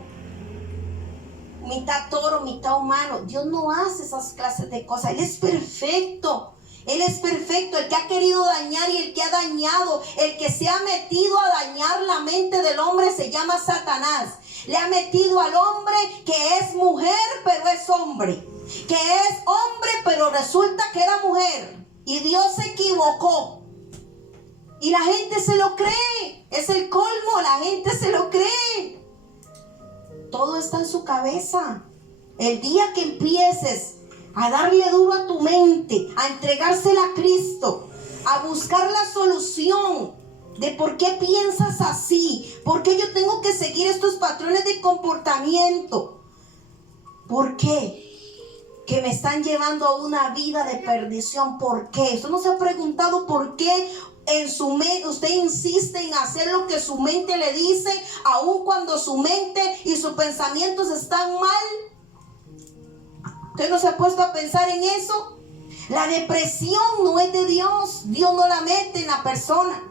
mitad toro, mitad humano. Dios no hace esas clases de cosas. Él es perfecto. Él es perfecto. El que ha querido dañar y el que ha dañado, el que se ha metido a dañar la mente del hombre se llama Satanás. Le ha metido al hombre que es mujer pero es hombre, que es hombre pero resulta que era mujer, y Dios se equivocó y la gente se lo cree. Es el colmo, la gente se lo cree. Todo está en su cabeza. El día que empieces a darle duro a tu mente, a entregársela a Cristo, a buscar la solución de por qué piensas así, por qué yo tengo que seguir estos patrones de comportamiento, por qué que me están llevando a una vida de perdición. ¿Por qué? ¿Usted no se ha preguntado por qué en su mente usted insiste en hacer lo que su mente le dice, aun cuando su mente y sus pensamientos están mal? ¿Usted no se ha puesto a pensar en eso? La depresión no es de Dios. Dios no la mete en la persona.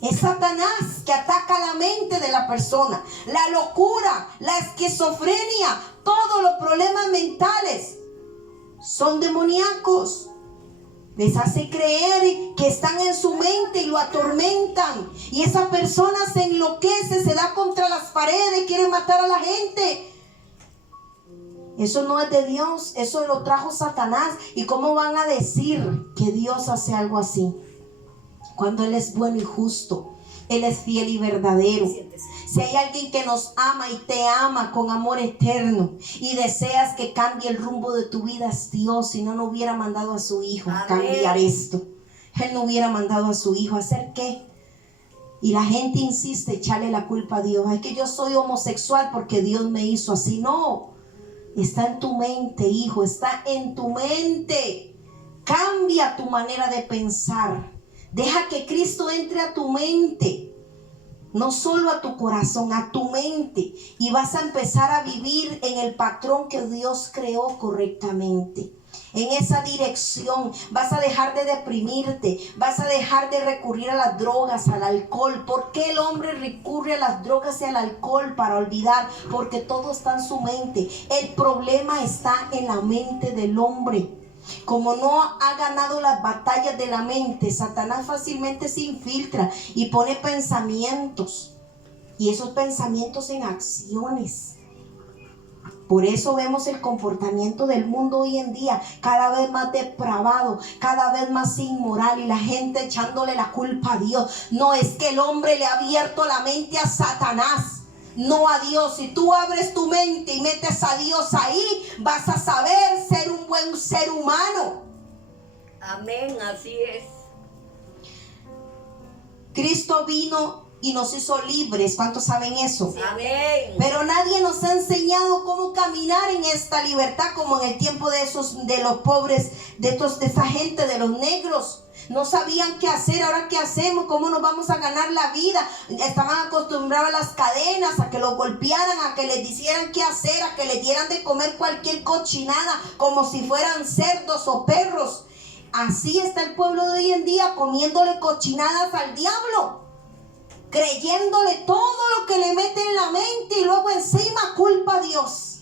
Es Satanás que ataca la mente de la persona. La locura, la esquizofrenia, todos los problemas mentales son demoníacos. Les hace creer que están en su mente y lo atormentan. Y esa persona se enloquece, se da contra las paredes, quiere matar a la gente. Eso no es de Dios, eso lo trajo Satanás. ¿Y cómo van a decir que Dios hace algo así? Cuando Él es bueno y justo, Él es fiel y verdadero. Si hay alguien que nos ama y te ama con amor eterno y deseas que cambie el rumbo de tu vida, es Dios. Si no, no hubiera mandado a su hijo a cambiar esto. Él no hubiera mandado a su hijo a hacer qué. Y la gente insiste, echarle la culpa a Dios. Es que yo soy homosexual porque Dios me hizo así. No, está en tu mente, hijo, está en tu mente. Cambia tu manera de pensar. Deja que Cristo entre a tu mente. No solo a tu corazón, a tu mente. Y vas a empezar a vivir en el patrón que Dios creó correctamente. En esa dirección vas a dejar de deprimirte. Vas a dejar de recurrir a las drogas, al alcohol. ¿Por qué el hombre recurre a las drogas y al alcohol? Para olvidar. Porque todo está en su mente. El problema está en la mente del hombre. Como no ha ganado las batallas de la mente, Satanás fácilmente se infiltra y pone pensamientos, y esos pensamientos en acciones. Por eso vemos el comportamiento del mundo hoy en día, cada vez más depravado, cada vez más inmoral, y la gente echándole la culpa a Dios. No, es que el hombre le ha abierto la mente a Satanás, no a Dios. Si tú abres tu mente y metes a Dios ahí, vas a saber ser un buen ser humano. Amén, así es. Cristo vino y nos hizo libres. ¿Cuántos saben eso? Amén. Pero nadie nos ha enseñado cómo caminar en esta libertad, como en el tiempo de los pobres, de esa gente, de los negros. No sabían qué hacer. Ahora qué hacemos, cómo nos vamos a ganar la vida. Estaban acostumbrados a las cadenas, a que los golpearan, a que les dijeran qué hacer, a que les dieran de comer cualquier cochinada, como si fueran cerdos o perros. Así está el pueblo de hoy en día, comiéndole cochinadas al diablo, creyéndole todo lo que le mete en la mente y luego encima culpa a Dios.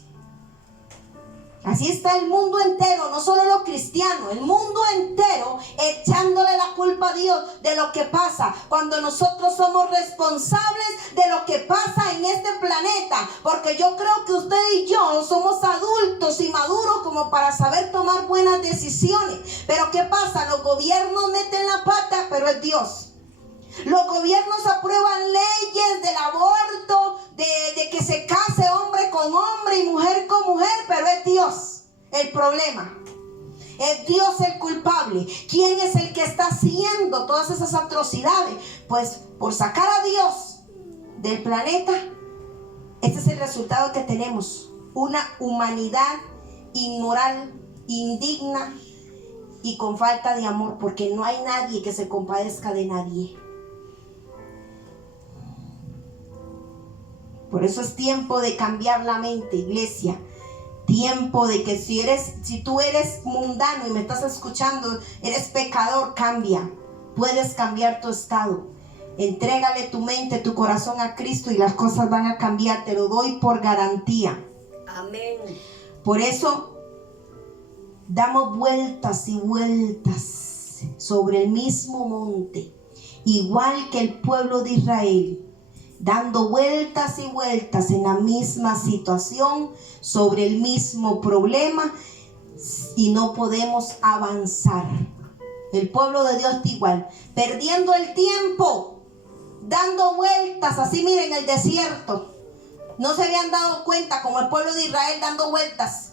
Así está el mundo entero, no solo los cristianos, el mundo entero echándole la culpa a Dios de lo que pasa, cuando nosotros somos responsables de lo que pasa en este planeta. Porque yo creo que usted y yo somos adultos y maduros como para saber tomar buenas decisiones. Pero ¿qué pasa? Los gobiernos meten la pata, pero es Dios. Los gobiernos aprueban leyes del aborto, de que se case hombre con hombre y mujer con mujer, pero es Dios el problema. Es Dios el culpable. ¿Quién es el que está haciendo todas esas atrocidades? Pues por sacar a Dios del planeta, este es el resultado que tenemos. Una humanidad inmoral, indigna y con falta de amor, porque no hay nadie que se compadezca de nadie. Por eso es tiempo de cambiar la mente, iglesia. Tiempo de que si tú eres mundano y me estás escuchando, eres pecador, cambia. Puedes cambiar tu estado. Entrégale tu mente, tu corazón a Cristo y las cosas van a cambiar. Te lo doy por garantía. Amén. Por eso damos vueltas y vueltas sobre el mismo monte, igual que el pueblo de Israel, dando vueltas y vueltas en la misma situación, sobre el mismo problema, y no podemos avanzar. El pueblo de Dios está igual, perdiendo el tiempo, dando vueltas, así miren el desierto. No se habían dado cuenta, como el pueblo de Israel dando vueltas.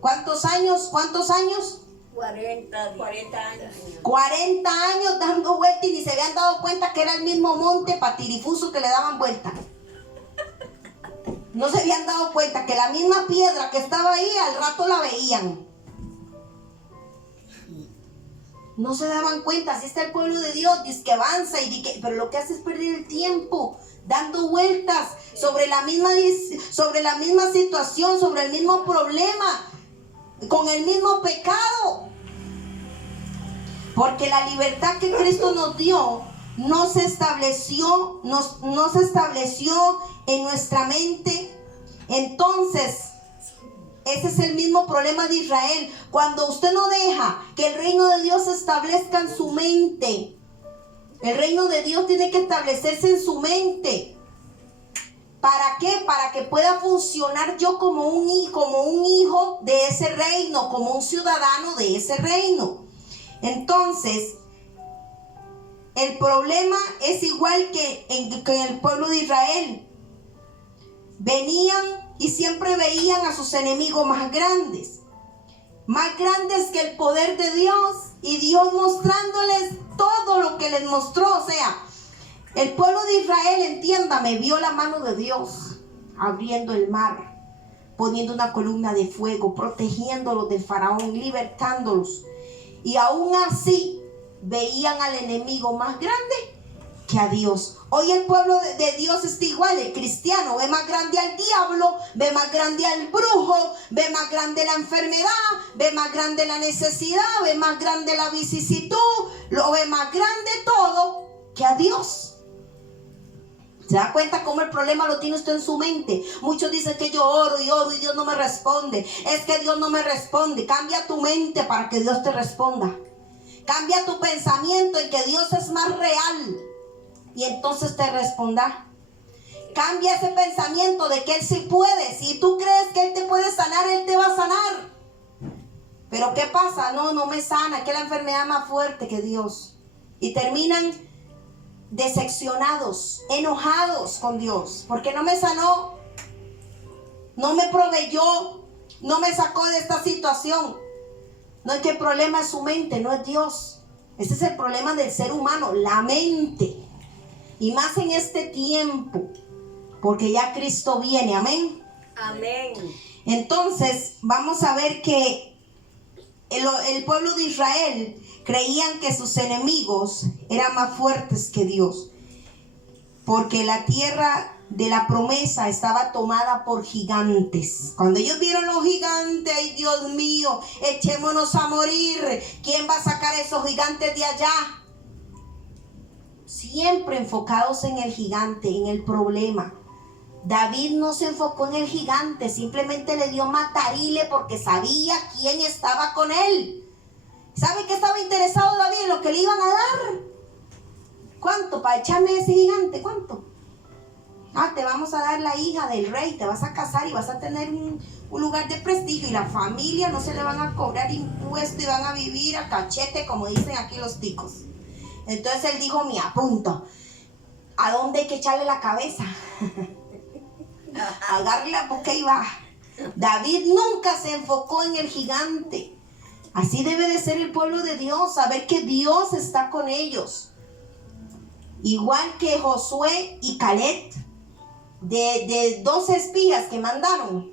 ¿Cuántos años? 40 años. 40 años dando vueltas y ni se habían dado cuenta que era el mismo monte patirifuso que le daban vuelta. No se habían dado cuenta que la misma piedra que estaba ahí al rato la veían. No se daban cuenta. Así está el pueblo de Dios, dice que avanza pero lo que hace es perder el tiempo dando vueltas sobre la misma situación, sobre el mismo problema, con el mismo pecado. Porque la libertad que Cristo nos dio no se estableció en nuestra mente. Entonces Ese es el mismo problema de Israel. Cuando usted no deja que el reino de Dios se establezca en su mente. El reino de Dios tiene que establecerse en su mente. ¿Para qué? Para que pueda funcionar yo como un hijo de ese reino, como un ciudadano de ese reino. Entonces, el problema es igual que en el pueblo de Israel. Venían y siempre veían a sus enemigos más grandes que el poder de Dios, y Dios mostrándoles todo lo que les mostró. O sea, el pueblo de Israel, entiéndame, vio la mano de Dios abriendo el mar, poniendo una columna de fuego, protegiéndolos del faraón, libertándolos. Y aún así veían al enemigo más grande que a Dios. Hoy el pueblo de Dios está igual. El cristiano ve más grande al diablo, ve más grande al brujo, ve más grande la enfermedad, ve más grande la necesidad, ve más grande la vicisitud, lo ve más grande todo que a Dios. ¿Se da cuenta cómo el problema lo tiene usted en su mente? Muchos dicen que yo oro y Dios no me responde. Es que Dios no me responde. Cambia tu mente para que Dios te responda. Cambia tu pensamiento en que Dios es más real, y entonces te responda. Cambia ese pensamiento de que Él sí puede. Si tú crees que Él te puede sanar, Él te va a sanar. Pero ¿qué pasa? No me sana, que la enfermedad es más fuerte que Dios. Y terminan decepcionados, enojados con Dios, porque no me sanó, no me proveyó, no me sacó de esta situación. No es que el problema es su mente, no es Dios. Ese es el problema del ser humano, la mente. Y más en este tiempo, porque ya Cristo viene, amén. Amén. Entonces vamos a ver que el pueblo de Israel creían que sus enemigos eran más fuertes que Dios, porque la tierra de la promesa estaba tomada por gigantes. Cuando ellos vieron los gigantes, ay Dios mío, echémonos a morir. ¿Quién va a sacar a esos gigantes de allá? Siempre enfocados en el gigante, en el problema. David no se enfocó en el gigante, simplemente le dio matarile porque sabía quién estaba con él. ¿Sabe qué estaba interesado David? En lo que le iban a dar. ¿Cuánto? Para echarme ese gigante, ¿cuánto? Te vamos a dar la hija del rey, te vas a casar y vas a tener un lugar de prestigio, y la familia no se le van a cobrar impuestos y van a vivir a cachete, como dicen aquí los ticos. Entonces él dijo, me apunto. ¿A dónde hay que echarle la cabeza? Agarre la boca y va. David nunca se enfocó en el gigante. Así debe de ser el pueblo de Dios, saber que Dios está con ellos. Igual que Josué y Caleb, de 12 espías que mandaron,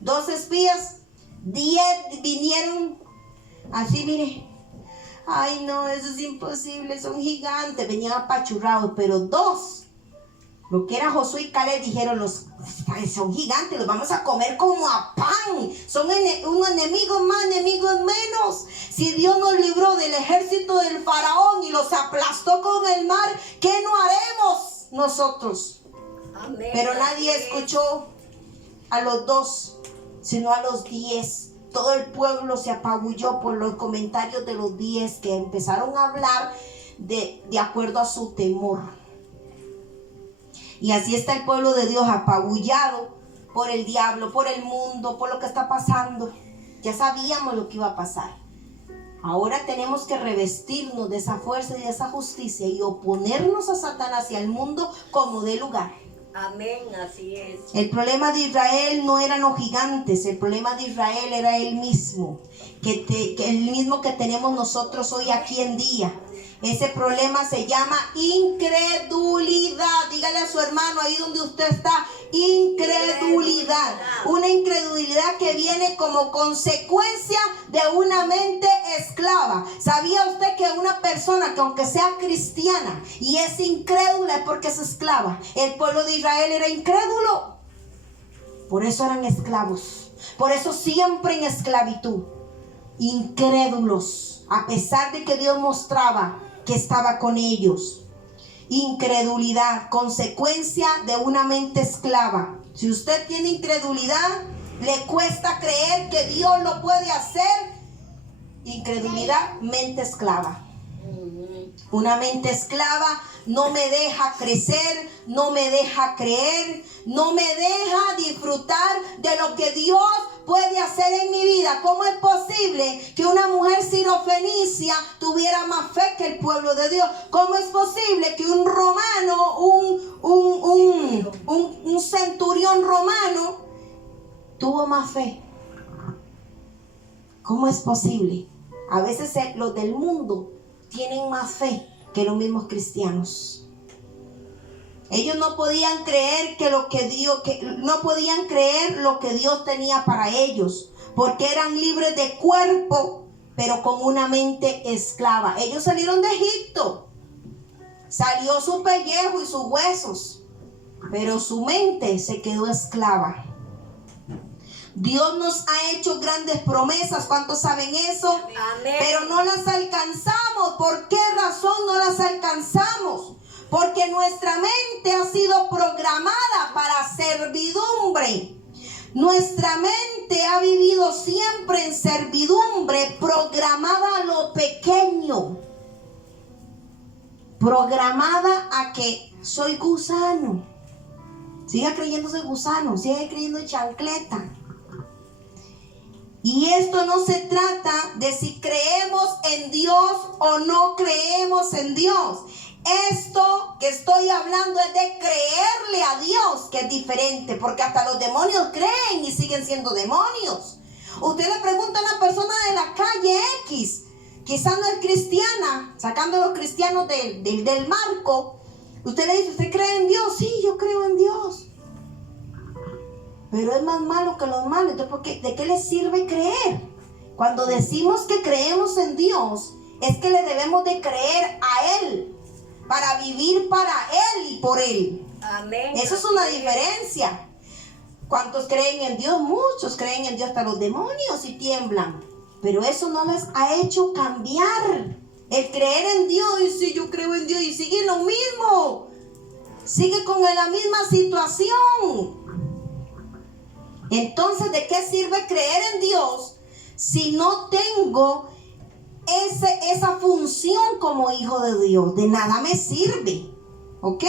12 espías, 10 vinieron así, mire. Ay no, eso es imposible, son gigantes, venían apachurrados, pero 2, lo que era Josué y Caleb, dijeron, son gigantes, los vamos a comer como a pan, son unos enemigos más, enemigos menos. Si Dios nos libró del ejército del faraón y los aplastó con el mar, ¿qué no haremos nosotros? Amén. Pero nadie escuchó a los 2, sino a los 10. Todo el pueblo se apabulló por los comentarios de los 10 que empezaron a hablar de acuerdo a su temor. Y así está el pueblo de Dios apabullado por el diablo, por el mundo, por lo que está pasando. Ya sabíamos lo que iba a pasar. Ahora tenemos que revestirnos de esa fuerza y de esa justicia y oponernos a Satanás y al mundo como dé lugar. Amén, así es. El problema de Israel no eran los gigantes, el problema de Israel era el mismo, el mismo que tenemos nosotros hoy aquí en día. Ese problema se llama incredulidad. Dígale a su hermano ahí donde usted está, incredulidad. Una incredulidad que viene como consecuencia de una mente esclava. ¿Sabía usted que una persona que aunque sea cristiana y es incrédula es porque es esclava? El pueblo de Israel era incrédulo, por eso eran esclavos, por eso siempre en esclavitud, incrédulos, a pesar de que Dios mostraba que estaba con ellos. Incredulidad, consecuencia de una mente esclava. Si usted tiene incredulidad, le cuesta creer que Dios lo puede hacer. Incredulidad, mente esclava. Una mente esclava no me deja crecer, no me deja creer, no me deja disfrutar de lo que Dios puede hacer en mi vida. ¿Cómo es posible que una mujer sirofenicia tuviera más fe que el pueblo de Dios? ¿Cómo es posible que un romano, un centurión romano tuvo más fe? ¿Cómo es posible? A veces los del mundo tienen más fe que los mismos cristianos. Ellos no podían creer no podían creer lo que Dios tenía para ellos, porque eran libres de cuerpo, pero con una mente esclava. Ellos salieron de Egipto, salió su pellejo y sus huesos, pero su mente se quedó esclava. Dios nos ha hecho grandes promesas. ¿Cuántos saben eso? Amén. Pero no las alcanzamos. ¿Por qué razón no las alcanzamos? Porque nuestra mente ha sido programada para servidumbre. Nuestra mente ha vivido siempre en servidumbre, programada a lo pequeño. Programada a que soy gusano. Siga creyéndose gusano, siga creyendo en chancleta. Y esto no se trata de si creemos en Dios o no creemos en Dios. Esto que estoy hablando es de creerle a Dios, que es diferente, porque hasta los demonios creen y siguen siendo demonios. Usted le pregunta a una persona de la calle X, quizás no es cristiana, sacando a los cristianos del marco, usted le dice, ¿usted cree en Dios? Sí, yo creo en Dios. Pero es más malo que los malos. Entonces, ¿de qué le sirve creer? Cuando decimos que creemos en Dios, es que le debemos de creer a Él, para vivir para Él y por Él. Amén. Eso es una diferencia. ¿Cuántos creen en Dios? Muchos creen en Dios, hasta los demonios y tiemblan. Pero eso no les ha hecho cambiar. El creer en Dios, y si yo creo en Dios, y sigue lo mismo. Sigue con la misma situación. Entonces, ¿de qué sirve creer en Dios si no tengo esa función como hijo de Dios? De nada me sirve, ¿ok?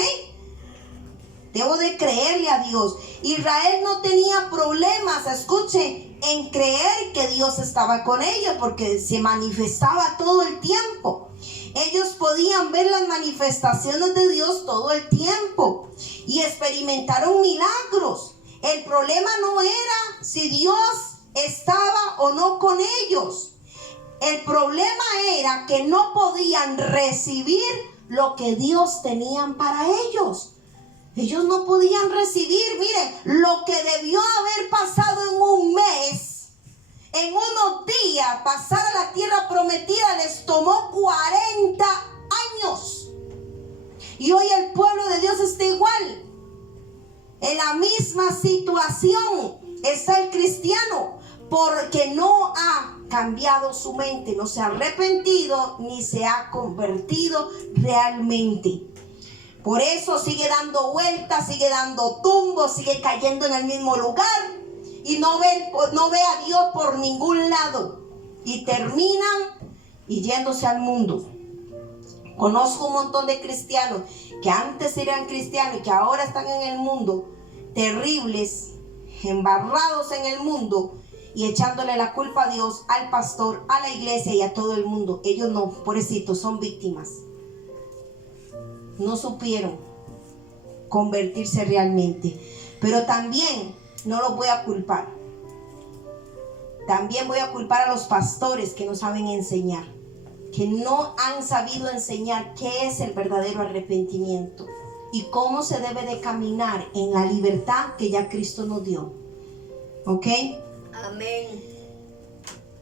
Debo de creerle a Dios. Israel no tenía problemas, escuche, en creer que Dios estaba con ellos, porque se manifestaba todo el tiempo. Ellos podían ver las manifestaciones de Dios todo el tiempo y experimentaron milagros. El problema no era si Dios estaba o no con ellos. El problema era que no podían recibir lo que Dios tenía para ellos. Ellos no podían recibir, miren, lo que debió haber pasado en un mes, en unos días, pasar a la tierra prometida, les tomó 40 años. Y hoy el pueblo de Dios está igual. En la misma situación está el cristiano, porque no ha cambiado su mente, no se ha arrepentido ni se ha convertido realmente. Por eso sigue dando vueltas, sigue dando tumbos, sigue cayendo en el mismo lugar y no ve a Dios por ningún lado, y terminan y yéndose al mundo. Conozco un montón de cristianos que antes eran cristianos y que ahora están en el mundo, terribles, embarrados en el mundo y echándole la culpa a Dios, al pastor, a la iglesia y a todo el mundo. Ellos no, pobrecitos, son víctimas. No supieron convertirse realmente. Pero también no los voy a culpar. También voy a culpar a los pastores que no saben enseñar, que no han sabido enseñar qué es el verdadero arrepentimiento y cómo se debe de caminar en la libertad que ya Cristo nos dio. ¿Ok? Amén.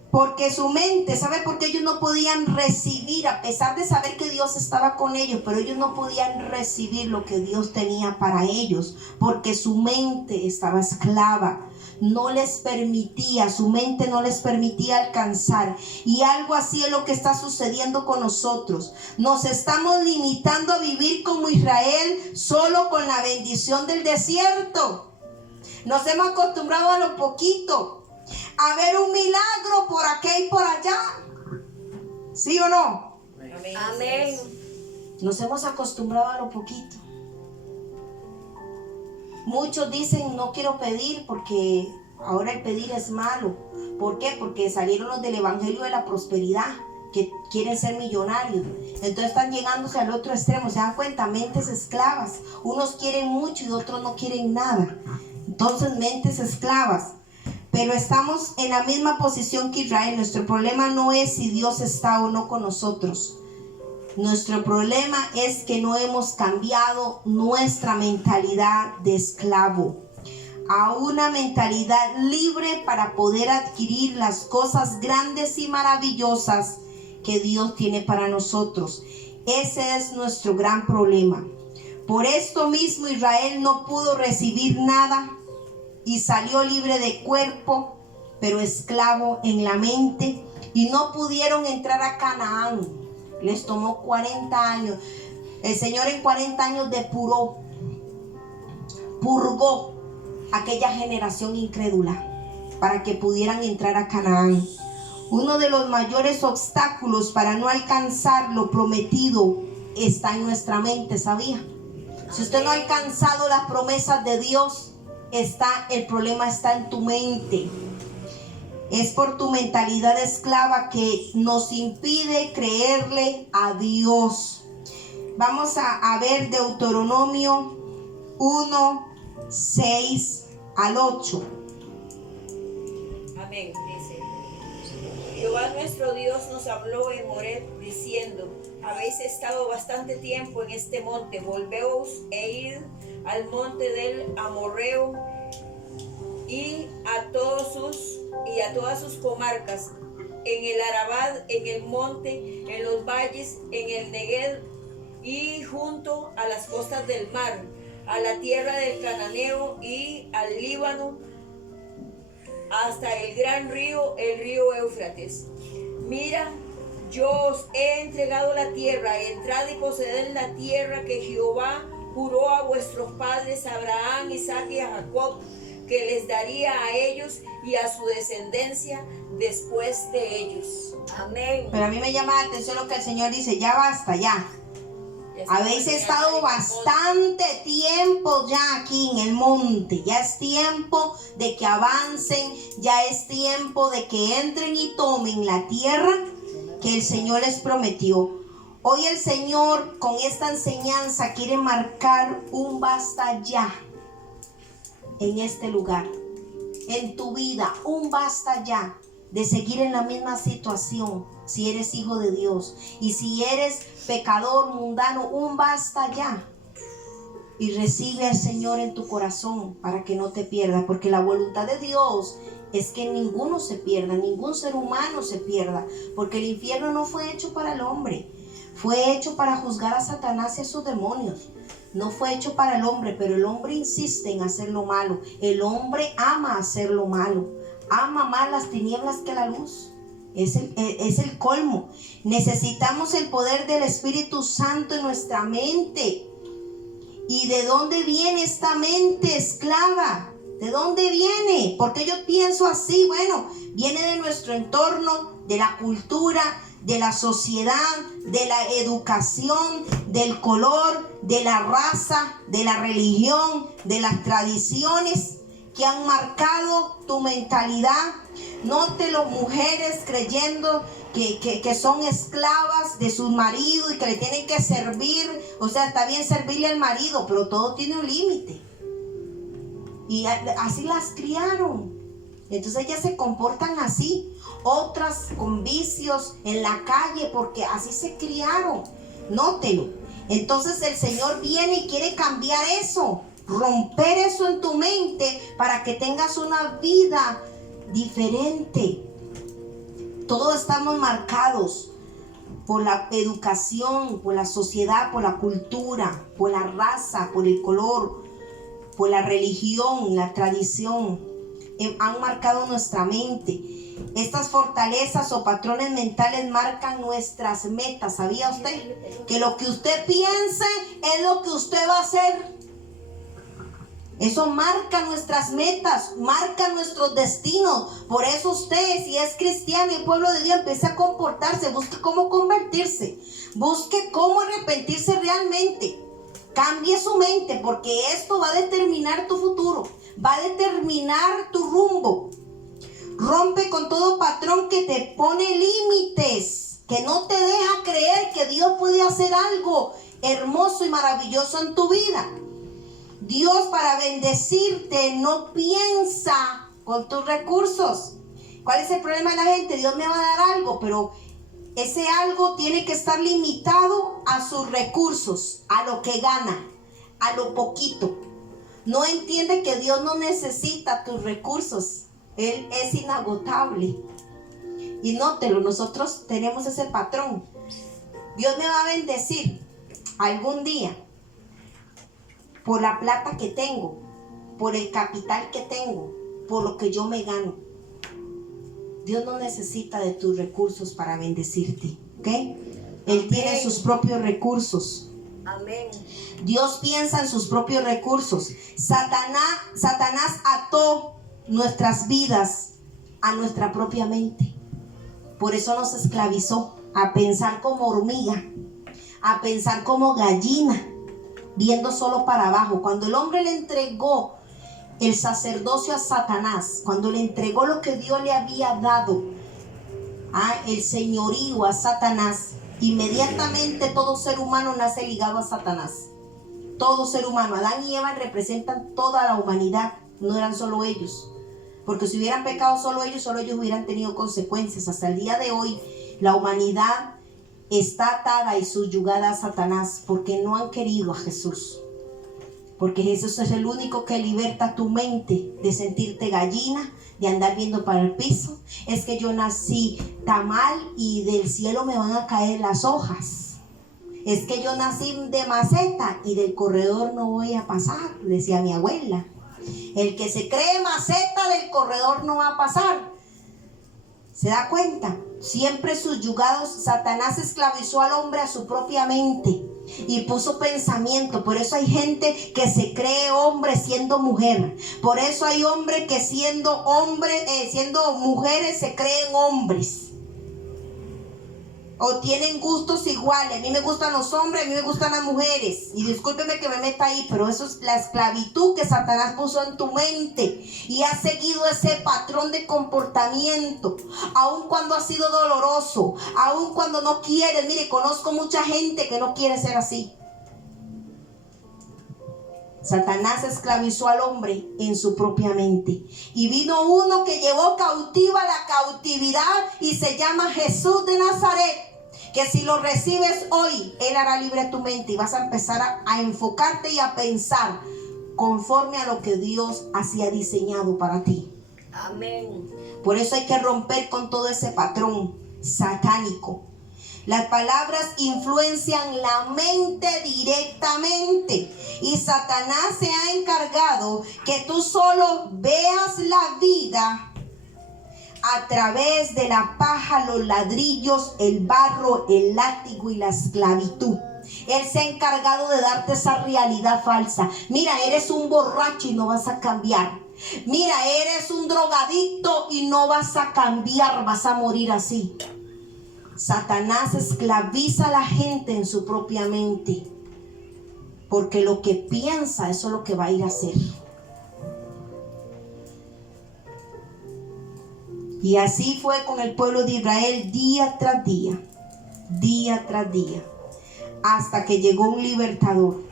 Porque su mente, ¿sabe por qué ellos no podían recibir? A pesar de saber que Dios estaba con ellos, pero ellos no podían recibir lo que Dios tenía para ellos, porque su mente estaba esclava. No les permitía, su mente no les permitía alcanzar. Y algo así es lo que está sucediendo con nosotros. Nos estamos limitando a vivir como Israel, solo con la bendición del desierto. Nos hemos acostumbrado a lo poquito, a ver un milagro por aquí y por allá. ¿Sí o no? Amén. Nos hemos acostumbrado a lo poquito. Muchos dicen, no quiero pedir porque ahora el pedir es malo. ¿Por qué? Porque salieron los del evangelio de la prosperidad, que quieren ser millonarios. Entonces están llegándose al otro extremo. ¿Se dan cuenta? Mentes esclavas. Unos quieren mucho y otros no quieren nada. Entonces, mentes esclavas. Pero estamos en la misma posición que Israel. Nuestro problema no es si Dios está o no con nosotros. Nuestro problema es que no hemos cambiado nuestra mentalidad de esclavo a una mentalidad libre para poder adquirir las cosas grandes y maravillosas que Dios tiene para nosotros. Ese es nuestro gran problema. Por esto mismo Israel no pudo recibir nada y salió libre de cuerpo, pero esclavo en la mente, y no pudieron entrar a Canaán. Les tomó 40 años. El Señor en 40 años purgó aquella generación incrédula para que pudieran entrar a Canaán. Uno de los mayores obstáculos para no alcanzar lo prometido está en nuestra mente, ¿sabía? Si usted no ha alcanzado las promesas de Dios, el problema está en tu mente. Es por tu mentalidad esclava que nos impide creerle a Dios. Vamos a ver Deuteronomio 1, 6 al 8. Amén, dice. Jehová nuestro Dios nos habló en Horeb diciendo: habéis estado bastante tiempo en este monte, volveos e id al monte del Amorreo y a todas sus comarcas, en el Arabad, en el monte, en los valles, en el Negev y junto a las costas del mar, a la tierra del Cananeo y al Líbano, hasta el gran río, el río Éufrates. Mira, yo os he entregado la tierra, entrad y poseed la tierra que Jehová juró a vuestros padres, a Abraham, Isaac y a Jacob, que les daría a ellos y a su descendencia después de ellos. Amén. Pero a mí me llama la atención lo que el Señor dice: ya basta, ya. Habéis estado bastante tiempo ya aquí en el monte. Ya es tiempo de que avancen. Ya es tiempo de que entren y tomen la tierra que el Señor les prometió. Hoy el Señor con esta enseñanza quiere marcar un basta ya en este lugar, en tu vida, un basta ya de seguir en la misma situación. Si eres hijo de Dios, y si eres pecador mundano, un basta ya, y recibe al Señor en tu corazón para que no te pierdas, porque la voluntad de Dios es que ninguno se pierda, ningún ser humano se pierda, porque el infierno no fue hecho para el hombre, fue hecho para juzgar a Satanás y a sus demonios. No fue hecho para el hombre, pero el hombre insiste en hacer lo malo. El hombre ama hacer lo malo, ama más las tinieblas que la luz. Es el colmo. Necesitamos el poder del Espíritu Santo en nuestra mente. ¿Y de dónde viene esta mente esclava? ¿De dónde viene? Porque yo pienso así. Bueno, viene de nuestro entorno, de la cultura, de la sociedad, de la educación, del color, de la raza, de la religión, de las tradiciones que han marcado tu mentalidad. Nótelo, mujeres creyendo que son esclavas de sus maridos y que le tienen que servir. O sea, está bien servirle al marido, pero todo tiene un límite. Y así las criaron. Entonces ellas se comportan así. Otras con vicios en la calle porque así se criaron. Nótelo. Entonces el Señor viene y quiere cambiar eso, romper eso en tu mente para que tengas una vida diferente. Todos estamos marcados por la educación, por la sociedad, por la cultura, por la raza, por el color, por la religión, la tradición. Han marcado nuestra mente. Estas fortalezas o patrones mentales marcan nuestras metas. ¿Sabía usted? Que lo que usted piense es lo que usted va a hacer. Eso marca nuestras metas, marca nuestros destinos. Por eso usted, si es cristiano y pueblo de Dios, empiece a comportarse, busque cómo convertirse, busque cómo arrepentirse realmente. Cambie su mente, porque esto va a determinar tu futuro, va a determinar tu rumbo. Rompe con todo patrón que te pone límites, que no te deja creer que Dios puede hacer algo hermoso y maravilloso en tu vida. Dios, para bendecirte, no piensa con tus recursos. ¿Cuál es el problema de la gente? Dios me va a dar algo, pero ese algo tiene que estar limitado a sus recursos, a lo que gana, a lo poquito. No entiende que Dios no necesita tus recursos. Él es inagotable. Y nótelo, nosotros tenemos ese patrón. Dios me va a bendecir algún día por la plata que tengo, por el capital que tengo, por lo que yo me gano. Dios no necesita de tus recursos para bendecirte, ¿ok? Él tiene sus propios recursos. Amén. Dios piensa en sus propios recursos. Satanás ató nuestras vidas a nuestra propia mente. Por eso nos esclavizó a pensar como hormiga, a pensar como gallina, viendo solo para abajo. Cuando el hombre le entregó el sacerdocio a Satanás, cuando le entregó lo que Dios le había dado, el señorío a Satanás, inmediatamente todo ser humano nace ligado a Satanás. Todo ser humano. Adán y Eva representan toda la humanidad, no eran solo ellos. Porque si hubieran pecado solo ellos hubieran tenido consecuencias. Hasta el día de hoy, la humanidad está atada y subyugada a Satanás porque no han querido a Jesús. Porque Jesús es el único que liberta tu mente de sentirte gallina, de andar viendo para el piso. Es que yo nací tamal y del cielo me van a caer las hojas. Es que yo nací de maceta y del corredor no voy a pasar, decía mi abuela. El que se cree maceta del corredor no va a pasar. ¿Se da cuenta? Siempre subyugados, Satanás esclavizó al hombre a su propia mente y puso pensamiento. Por eso hay gente que se cree hombre siendo mujer. Por eso hay hombres que siendo mujeres se creen hombres. O tienen gustos iguales. A mí me gustan los hombres, a mí me gustan las mujeres. Y discúlpeme que me meta ahí, pero eso es la esclavitud que Satanás puso en tu mente. Y has seguido ese patrón de comportamiento. Aun cuando ha sido doloroso. Aun cuando no quieres. Mire, conozco mucha gente que no quiere ser así. Satanás esclavizó al hombre en su propia mente. Y vino uno que llevó cautiva la cautividad y se llama Jesús de Nazaret. Que si lo recibes hoy, Él hará libre tu mente y vas a empezar a enfocarte y a pensar conforme a lo que Dios hacía diseñado para ti. Amén. Por eso hay que romper con todo ese patrón satánico. Las palabras influencian la mente directamente y Satanás se ha encargado que tú solo veas la vida a través de la paja, los ladrillos, el barro, el látigo y la esclavitud. Él se ha encargado de darte esa realidad falsa. Mira, eres un borracho y no vas a cambiar. Mira, eres un drogadicto y no vas a cambiar, vas a morir así. Satanás esclaviza a la gente en su propia mente, porque lo que piensa, eso es lo que va a ir a hacer. Y así fue con el pueblo de Israel día tras día, hasta que llegó un libertador.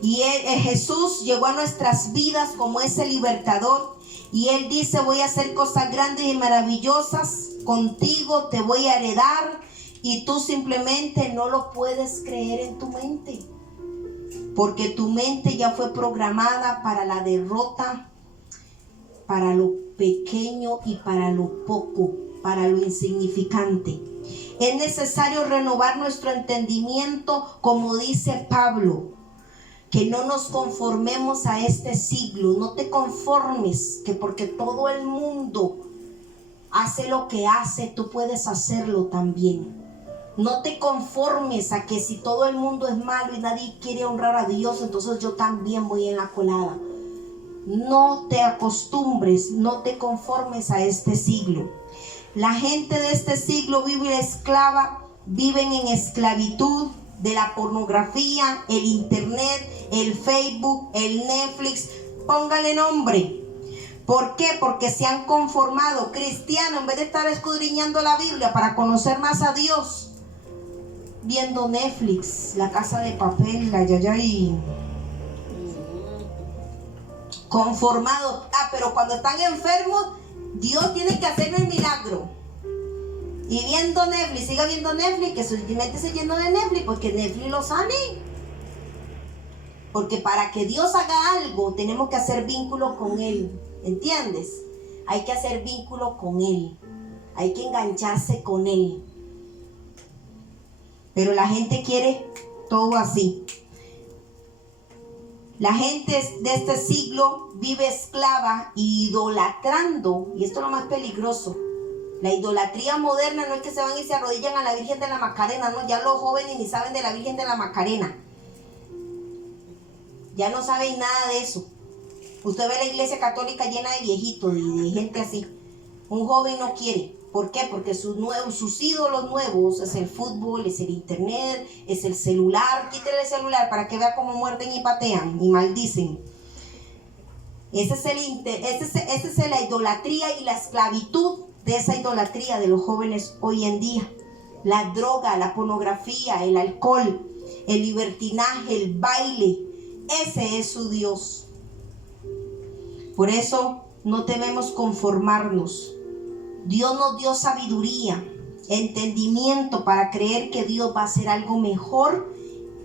Y Jesús llegó a nuestras vidas como ese libertador. Y Él dice: voy a hacer cosas grandes y maravillosas contigo, te voy a heredar. Y tú simplemente no lo puedes creer en tu mente, porque tu mente ya fue programada para la derrota, para lo pequeño y para lo poco, para lo insignificante. Es necesario renovar nuestro entendimiento, como dice Pablo, que no nos conformemos a este siglo. No te conformes que porque todo el mundo hace lo que hace, tú puedes hacerlo también. No te conformes a que si todo el mundo es malo y nadie quiere honrar a Dios, entonces yo también voy en la colada. No te acostumbres, no te conformes a este siglo. La gente de este siglo vive esclava, viven en esclavitud de la pornografía, el internet, el Facebook, el Netflix, póngale nombre. ¿Por qué? Porque se han conformado. Cristianos, en vez de estar escudriñando la Biblia para conocer más a Dios, viendo Netflix, La Casa de Papel, la Yayay, conformados. Pero cuando están enfermos, Dios tiene que hacer el milagro. Y viendo Netflix, siga viendo Netflix, que su mente se llenó de Netflix, porque Netflix lo sane. Porque para que Dios haga algo, tenemos que hacer vínculo con Él. ¿Entiendes? Hay que hacer vínculo con Él. Hay que engancharse con Él. Pero la gente quiere todo así. La gente de este siglo vive esclava, idolatrando, y esto es lo más peligroso. La idolatría moderna no es que se van y se arrodillan a la Virgen de la Macarena, no, ya los jóvenes ni saben de la Virgen de la Macarena. Ya no saben nada de eso. Usted ve la iglesia católica llena de viejitos y de gente así. Un joven no quiere. ¿Por qué? Porque sus ídolos nuevos es el fútbol, es el internet, es el celular. Quítele el celular para que vea cómo muerden y patean y maldicen. Esa es la idolatría y la esclavitud de esa idolatría de los jóvenes hoy en día. La droga, la pornografía, el alcohol, el libertinaje, el baile. Ese es su Dios. Por eso no debemos conformarnos. Dios nos dio sabiduría, entendimiento para creer que Dios va a hacer algo mejor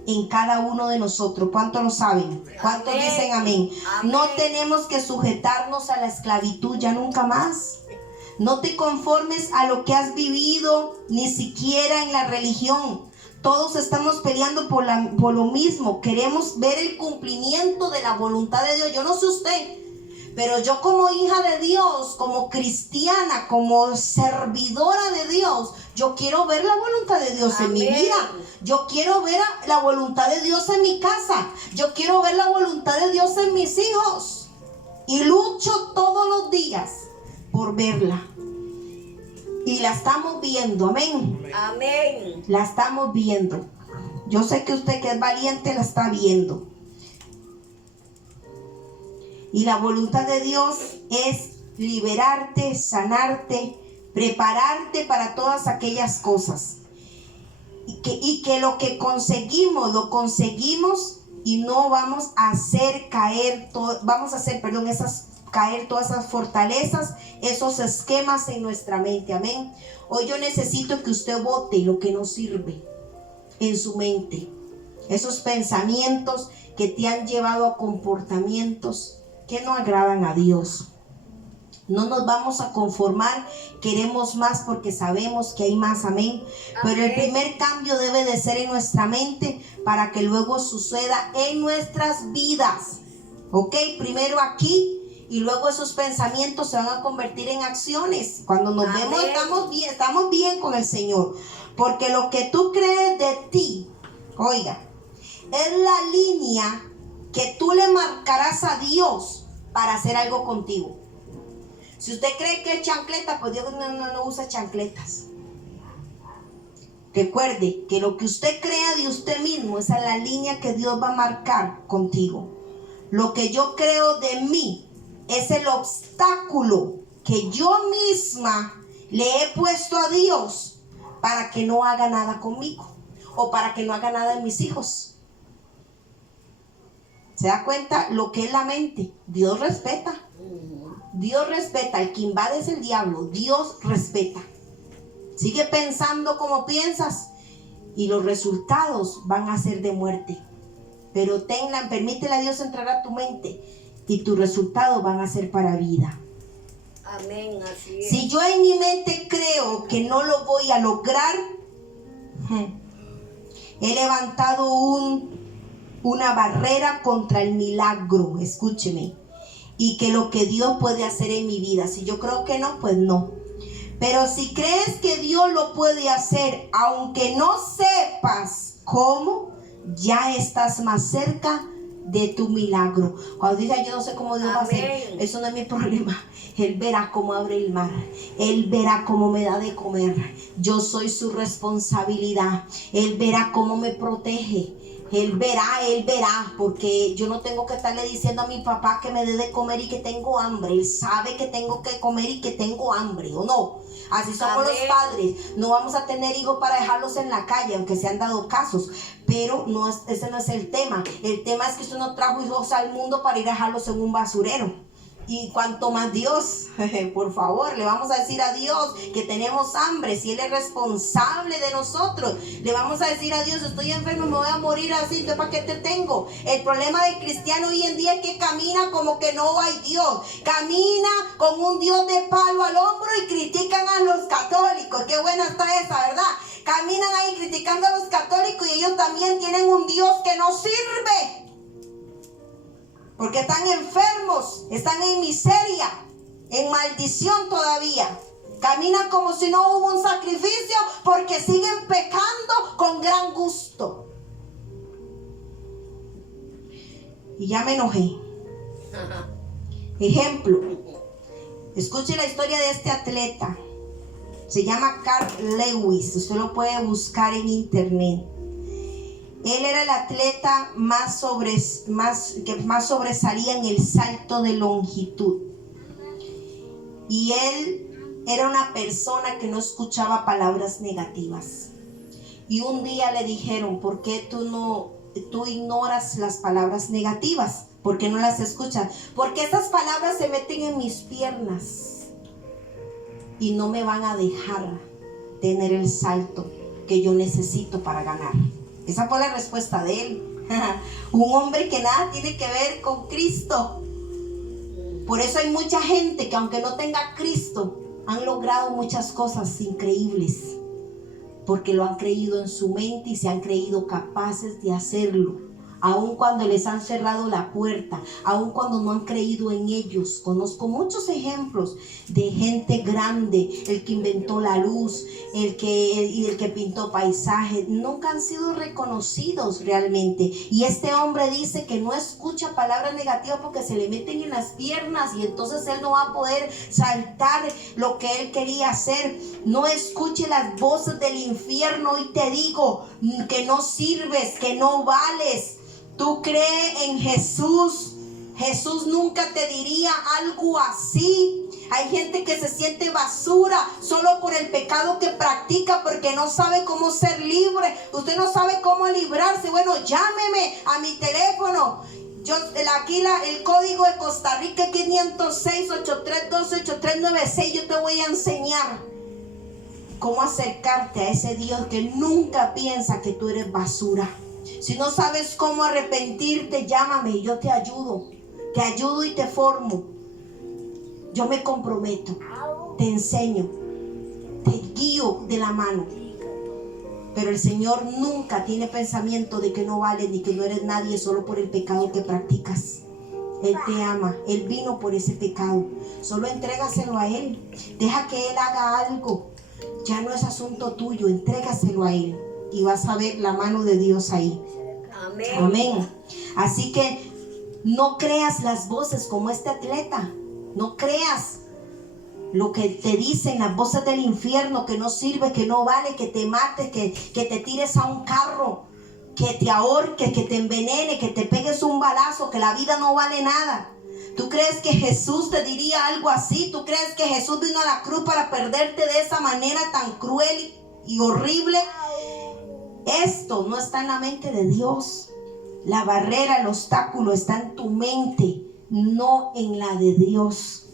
en cada uno de nosotros. ¿Cuántos lo saben? ¿Cuántos dicen amén? Amén. No tenemos que sujetarnos a la esclavitud ya nunca más. No te conformes a lo que has vivido, ni siquiera en la religión. Todos estamos peleando por lo mismo. Queremos ver el cumplimiento de la voluntad de Dios. Yo no sé usted, pero yo como hija de Dios, como cristiana, como servidora de Dios, yo quiero ver la voluntad de Dios en mi vida. Yo quiero ver la voluntad de Dios en mi casa. Yo quiero ver la voluntad de Dios en mis hijos. Y lucho todos los días por verla. Y la estamos viendo, amén. Amén. La estamos viendo. Yo sé que usted que es valiente la está viendo. Y la voluntad de Dios es liberarte, sanarte, prepararte para todas aquellas cosas. Y que lo que conseguimos, lo conseguimos y no vamos a hacer caer, caer todas esas fortalezas, esos esquemas en nuestra mente, amén. Hoy yo necesito que usted bote lo que no sirve en su mente. Esos pensamientos que te han llevado a comportamientos que no agradan a Dios. No nos vamos a conformar, queremos más porque sabemos que hay más, amén. Pero el primer cambio debe de ser en nuestra mente para que luego suceda en nuestras vidas. Ok, primero aquí y luego esos pensamientos se van a convertir en acciones. Cuando nos vemos estamos bien con el Señor. Porque lo que tú crees de ti, oiga, es la línea que tú le marcarás a Dios para hacer algo contigo. Si usted cree que es chancleta, pues Dios no usa chancletas. Recuerde que lo que usted crea de usted mismo, esa es la línea que Dios va a marcar contigo. Lo que yo creo de mí es el obstáculo que yo misma le he puesto a Dios para que no haga nada conmigo o para que no haga nada en mis hijos. ¿Se da cuenta lo que es la mente? Dios respeta. Dios respeta. El que invade es el diablo. Dios respeta. Sigue pensando como piensas y los resultados van a ser de muerte. Pero permítele a Dios entrar a tu mente y tus resultados van a ser para vida. Amén, así es. Si yo en mi mente creo que no lo voy a lograr, he levantado una barrera contra el milagro, escúcheme, y que lo que Dios puede hacer en mi vida. Si yo creo que no, pues no. Pero si crees que Dios lo puede hacer, aunque no sepas cómo, ya estás más cerca de tu milagro. Cuando dice yo no sé cómo Dios va a hacer, eso no es mi problema. Él verá cómo abre el mar, Él verá cómo me da de comer. Yo soy su responsabilidad. Él verá cómo me protege. Él verá, porque yo no tengo que estarle diciendo a mi papá que me dé de comer y que tengo hambre. Él sabe que tengo que comer y que tengo hambre, ¿o no? Así somos los padres. No vamos a tener hijos para dejarlos en la calle, aunque se han dado casos. Pero ese no es el tema. El tema es que usted no trajo hijos al mundo para ir a dejarlos en un basurero. Y cuanto más Dios, por favor, le vamos a decir a Dios que tenemos hambre, si Él es responsable de nosotros. Le vamos a decir a Dios, estoy enfermo, me voy a morir así, ¿entonces para qué te tengo? El problema del cristiano hoy en día es que camina como que no hay Dios. Camina con un Dios de palo al hombro y critican a los católicos. Qué buena está esa, ¿verdad? Caminan ahí criticando a los católicos y ellos también tienen un Dios que no sirve. Porque están enfermos, están en miseria, en maldición todavía. Caminan como si no hubo un sacrificio porque siguen pecando con gran gusto. Y ya me enojé. Ejemplo, escuche la historia de este atleta. Se llama Carl Lewis. Usted lo puede buscar en internet. Él era el atleta que más sobresalía en el salto de longitud. Y él era una persona que no escuchaba palabras negativas. Y un día le dijeron, ¿por qué tú ignoras las palabras negativas? ¿Por qué no las escuchas? Porque esas palabras se meten en mis piernas y no me van a dejar tener el salto que yo necesito para ganar. Esa fue la respuesta de él. Un hombre que nada tiene que ver con Cristo. Por eso hay mucha gente que aunque no tenga a Cristo, han logrado muchas cosas increíbles. Porque lo han creído en su mente y se han creído capaces de hacerlo. Aun cuando les han cerrado la puerta, aun cuando no han creído en ellos. Conozco muchos ejemplos de gente grande, el que inventó la luz, el que pintó paisajes, nunca han sido reconocidos realmente. Y este hombre dice que no escucha palabras negativas porque se le meten en las piernas y entonces él no va a poder saltar lo que él quería hacer. No escuche las voces del infierno y te digo que no sirves, que no vales. Tú crees en Jesús. Jesús nunca te diría algo así. Hay gente que se siente basura solo por el pecado que practica porque no sabe cómo ser libre. Usted no sabe cómo librarse. Bueno, llámeme a mi teléfono. El código de Costa Rica 506-8312-8396. Yo te voy a enseñar cómo acercarte a ese Dios que nunca piensa que tú eres basura. Si no sabes cómo arrepentirte, llámame y yo te ayudo. Te ayudo y te formo. Yo me comprometo, te enseño, te guío de la mano. Pero el Señor nunca tiene pensamiento de que no vales ni que no eres nadie solo por el pecado que practicas. Él te ama, Él vino por ese pecado. Solo entrégaselo a Él. Deja que Él haga algo. Ya no es asunto tuyo, entrégaselo a Él. Y vas a ver la mano de Dios ahí. Amén. Amén. Así que no creas las voces como este atleta. No creas lo que te dicen las voces del infierno, que no sirve, que no vale, que te mates, que te tires a un carro, que te ahorques, que te envenene, que te pegues un balazo, que la vida no vale nada. ¿Tú crees que Jesús te diría algo así? ¿Tú crees que Jesús vino a la cruz para perderte de esa manera tan cruel y horrible? Esto no está en la mente de Dios. La barrera, el obstáculo está en tu mente, no en la de Dios.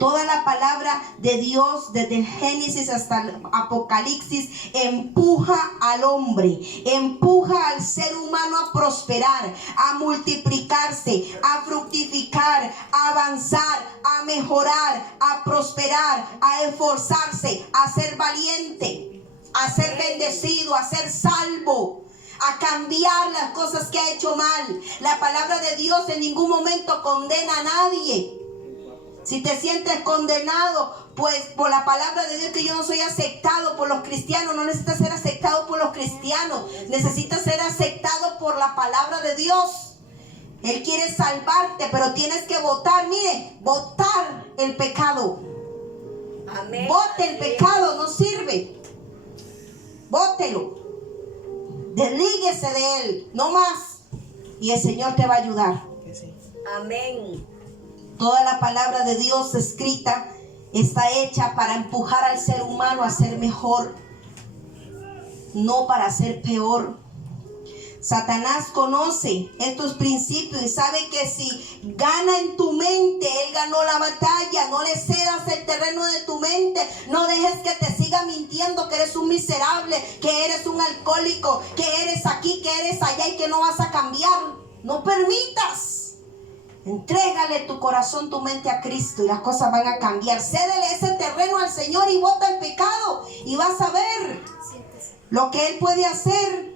Toda la palabra de Dios, desde el Génesis hasta el Apocalipsis, empuja al hombre, empuja al ser humano a prosperar, a multiplicarse, a fructificar, a avanzar, a mejorar, a prosperar, a esforzarse, a ser valiente, a ser bendecido, a ser salvo, a cambiar las cosas que ha hecho mal. La palabra de Dios en ningún momento condena a nadie. Si te sientes condenado, pues por la palabra de Dios, que yo no soy aceptado por los cristianos, no necesitas ser aceptado por los cristianos, necesitas ser aceptado por la palabra de Dios. Él quiere salvarte, pero tienes que votar, mire, votar el pecado. Amén. Vote el pecado, no sirve. Bótelo. Deslíguese de él, no más. Y el Señor te va a ayudar. Amén. Toda la palabra de Dios escrita está hecha para empujar al ser humano a ser mejor, no para ser peor. Satanás conoce estos principios y sabe que si gana en tu mente, él ganó la batalla. No le cedas el terreno de tu mente. No dejes que te siga mintiendo que eres un miserable, que eres un alcohólico, que eres aquí, que eres allá y que no vas a cambiar. No permitas. Entrégale tu corazón, tu mente a Cristo y las cosas van a cambiar. Cédele ese terreno al Señor y bota el pecado y vas a ver lo que Él puede hacer.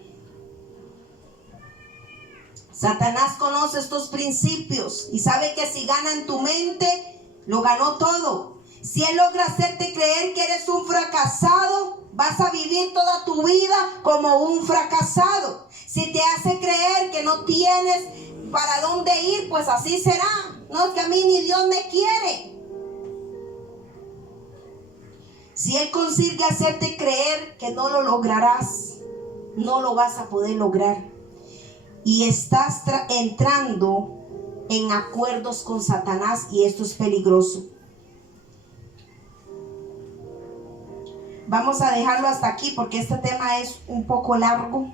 Satanás conoce estos principios y sabe que si gana en tu mente, lo ganó todo. Si Él logra hacerte creer que eres un fracasado, vas a vivir toda tu vida como un fracasado. Si te hace creer que no tienes para dónde ir, pues así será. No, es que a mí ni Dios me quiere. Si Él consigue hacerte creer que no lo lograrás, no lo vas a poder lograr. Y estás entrando en acuerdos con Satanás y esto es peligroso. Vamos a dejarlo hasta aquí porque este tema es un poco largo.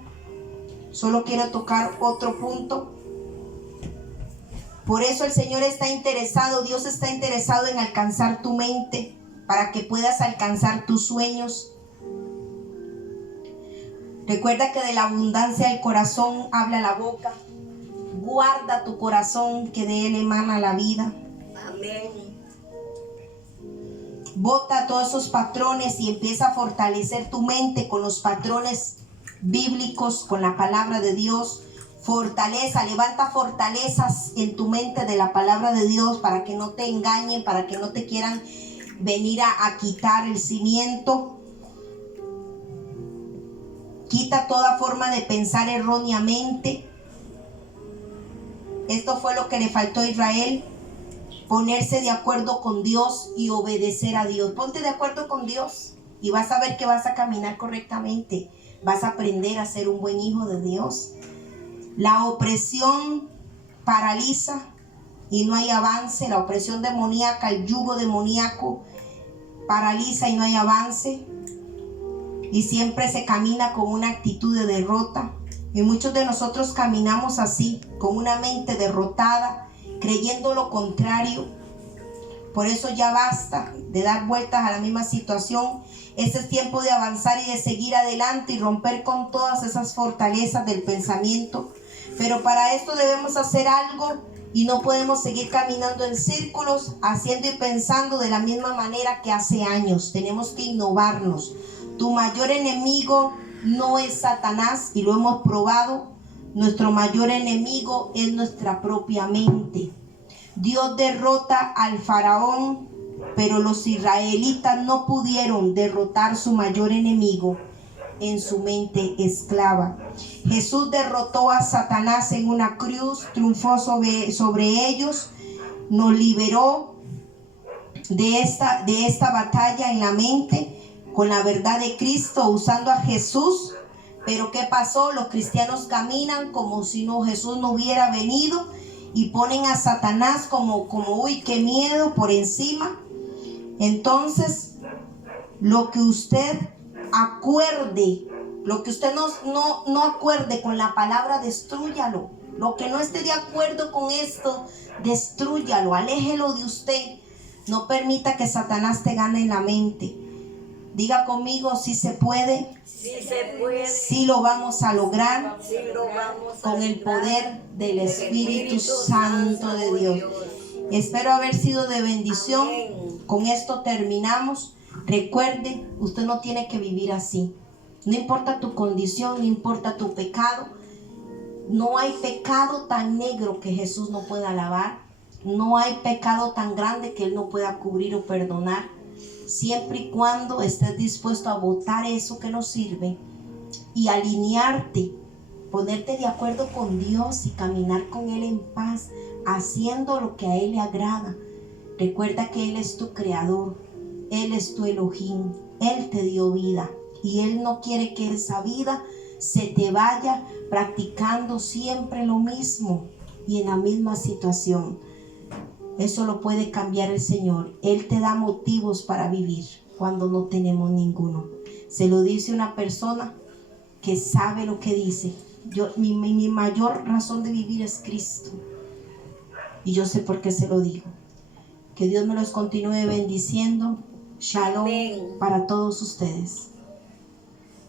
Solo quiero tocar otro punto. Por eso el Señor está interesado, Dios está interesado en alcanzar tu mente para que puedas alcanzar tus sueños. Recuerda que de la abundancia del corazón habla la boca. Guarda tu corazón, que de él emana la vida. Amén. Bota todos esos patrones y empieza a fortalecer tu mente con los patrones bíblicos, con la palabra de Dios. Fortaleza, levanta fortalezas en tu mente de la palabra de Dios para que no te engañen, para que no te quieran venir a quitar el cimiento. Quita toda forma de pensar erróneamente. Esto fue lo que le faltó a Israel, ponerse de acuerdo con Dios y obedecer a Dios. Ponte de acuerdo con Dios y vas a ver que vas a caminar correctamente. Vas a aprender a ser un buen hijo de Dios. La opresión paraliza y no hay avance. La opresión demoníaca, el yugo demoníaco paraliza y no hay avance. Y siempre se camina con una actitud de derrota. Y muchos de nosotros caminamos así, con una mente derrotada, creyendo lo contrario. Por eso ya basta de dar vueltas a la misma situación. Este es tiempo de avanzar y de seguir adelante y romper con todas esas fortalezas del pensamiento. Pero para esto debemos hacer algo y no podemos seguir caminando en círculos, haciendo y pensando de la misma manera que hace años. Tenemos que innovarnos. Tu mayor enemigo no es Satanás y lo hemos probado. Nuestro mayor enemigo es nuestra propia mente. Dios derrota al faraón, pero los israelitas no pudieron derrotar su mayor enemigo en su mente esclava. Jesús derrotó a Satanás en una cruz, triunfó sobre ellos, nos liberó de esta batalla en la mente con la verdad de Cristo, usando a Jesús. Pero ¿qué pasó? Los cristianos caminan como si Jesús no hubiera venido y ponen a Satanás como uy, qué miedo, por encima. Entonces, lo que usted acuerde, lo que usted no acuerde con la palabra, destrúyalo. Lo que no esté de acuerdo con esto, destrúyalo, aléjelo de usted. No permita que Satanás te gane en la mente. Diga conmigo, si se puede, sí lo vamos a lograr con el poder del Espíritu Santo de Dios. Espero haber sido de bendición. Con esto terminamos. Recuerde, usted no tiene que vivir así. No importa tu condición, no importa tu pecado. No hay pecado tan negro que Jesús no pueda lavar. No hay pecado tan grande que Él no pueda cubrir o perdonar, siempre y cuando estés dispuesto a botar eso que no sirve y alinearte, ponerte de acuerdo con Dios y caminar con Él en paz, haciendo lo que a Él le agrada. Recuerda que Él es tu creador, Él es tu Elohim, Él te dio vida y Él no quiere que esa vida se te vaya practicando siempre lo mismo y en la misma situación. Eso lo puede cambiar el Señor. Él te da motivos para vivir cuando no tenemos ninguno. Se lo dice una persona que sabe lo que dice. Mi mayor razón de vivir es Cristo. Y yo sé por qué se lo digo. Que Dios me los continúe bendiciendo. Shalom. Amén. Para todos ustedes.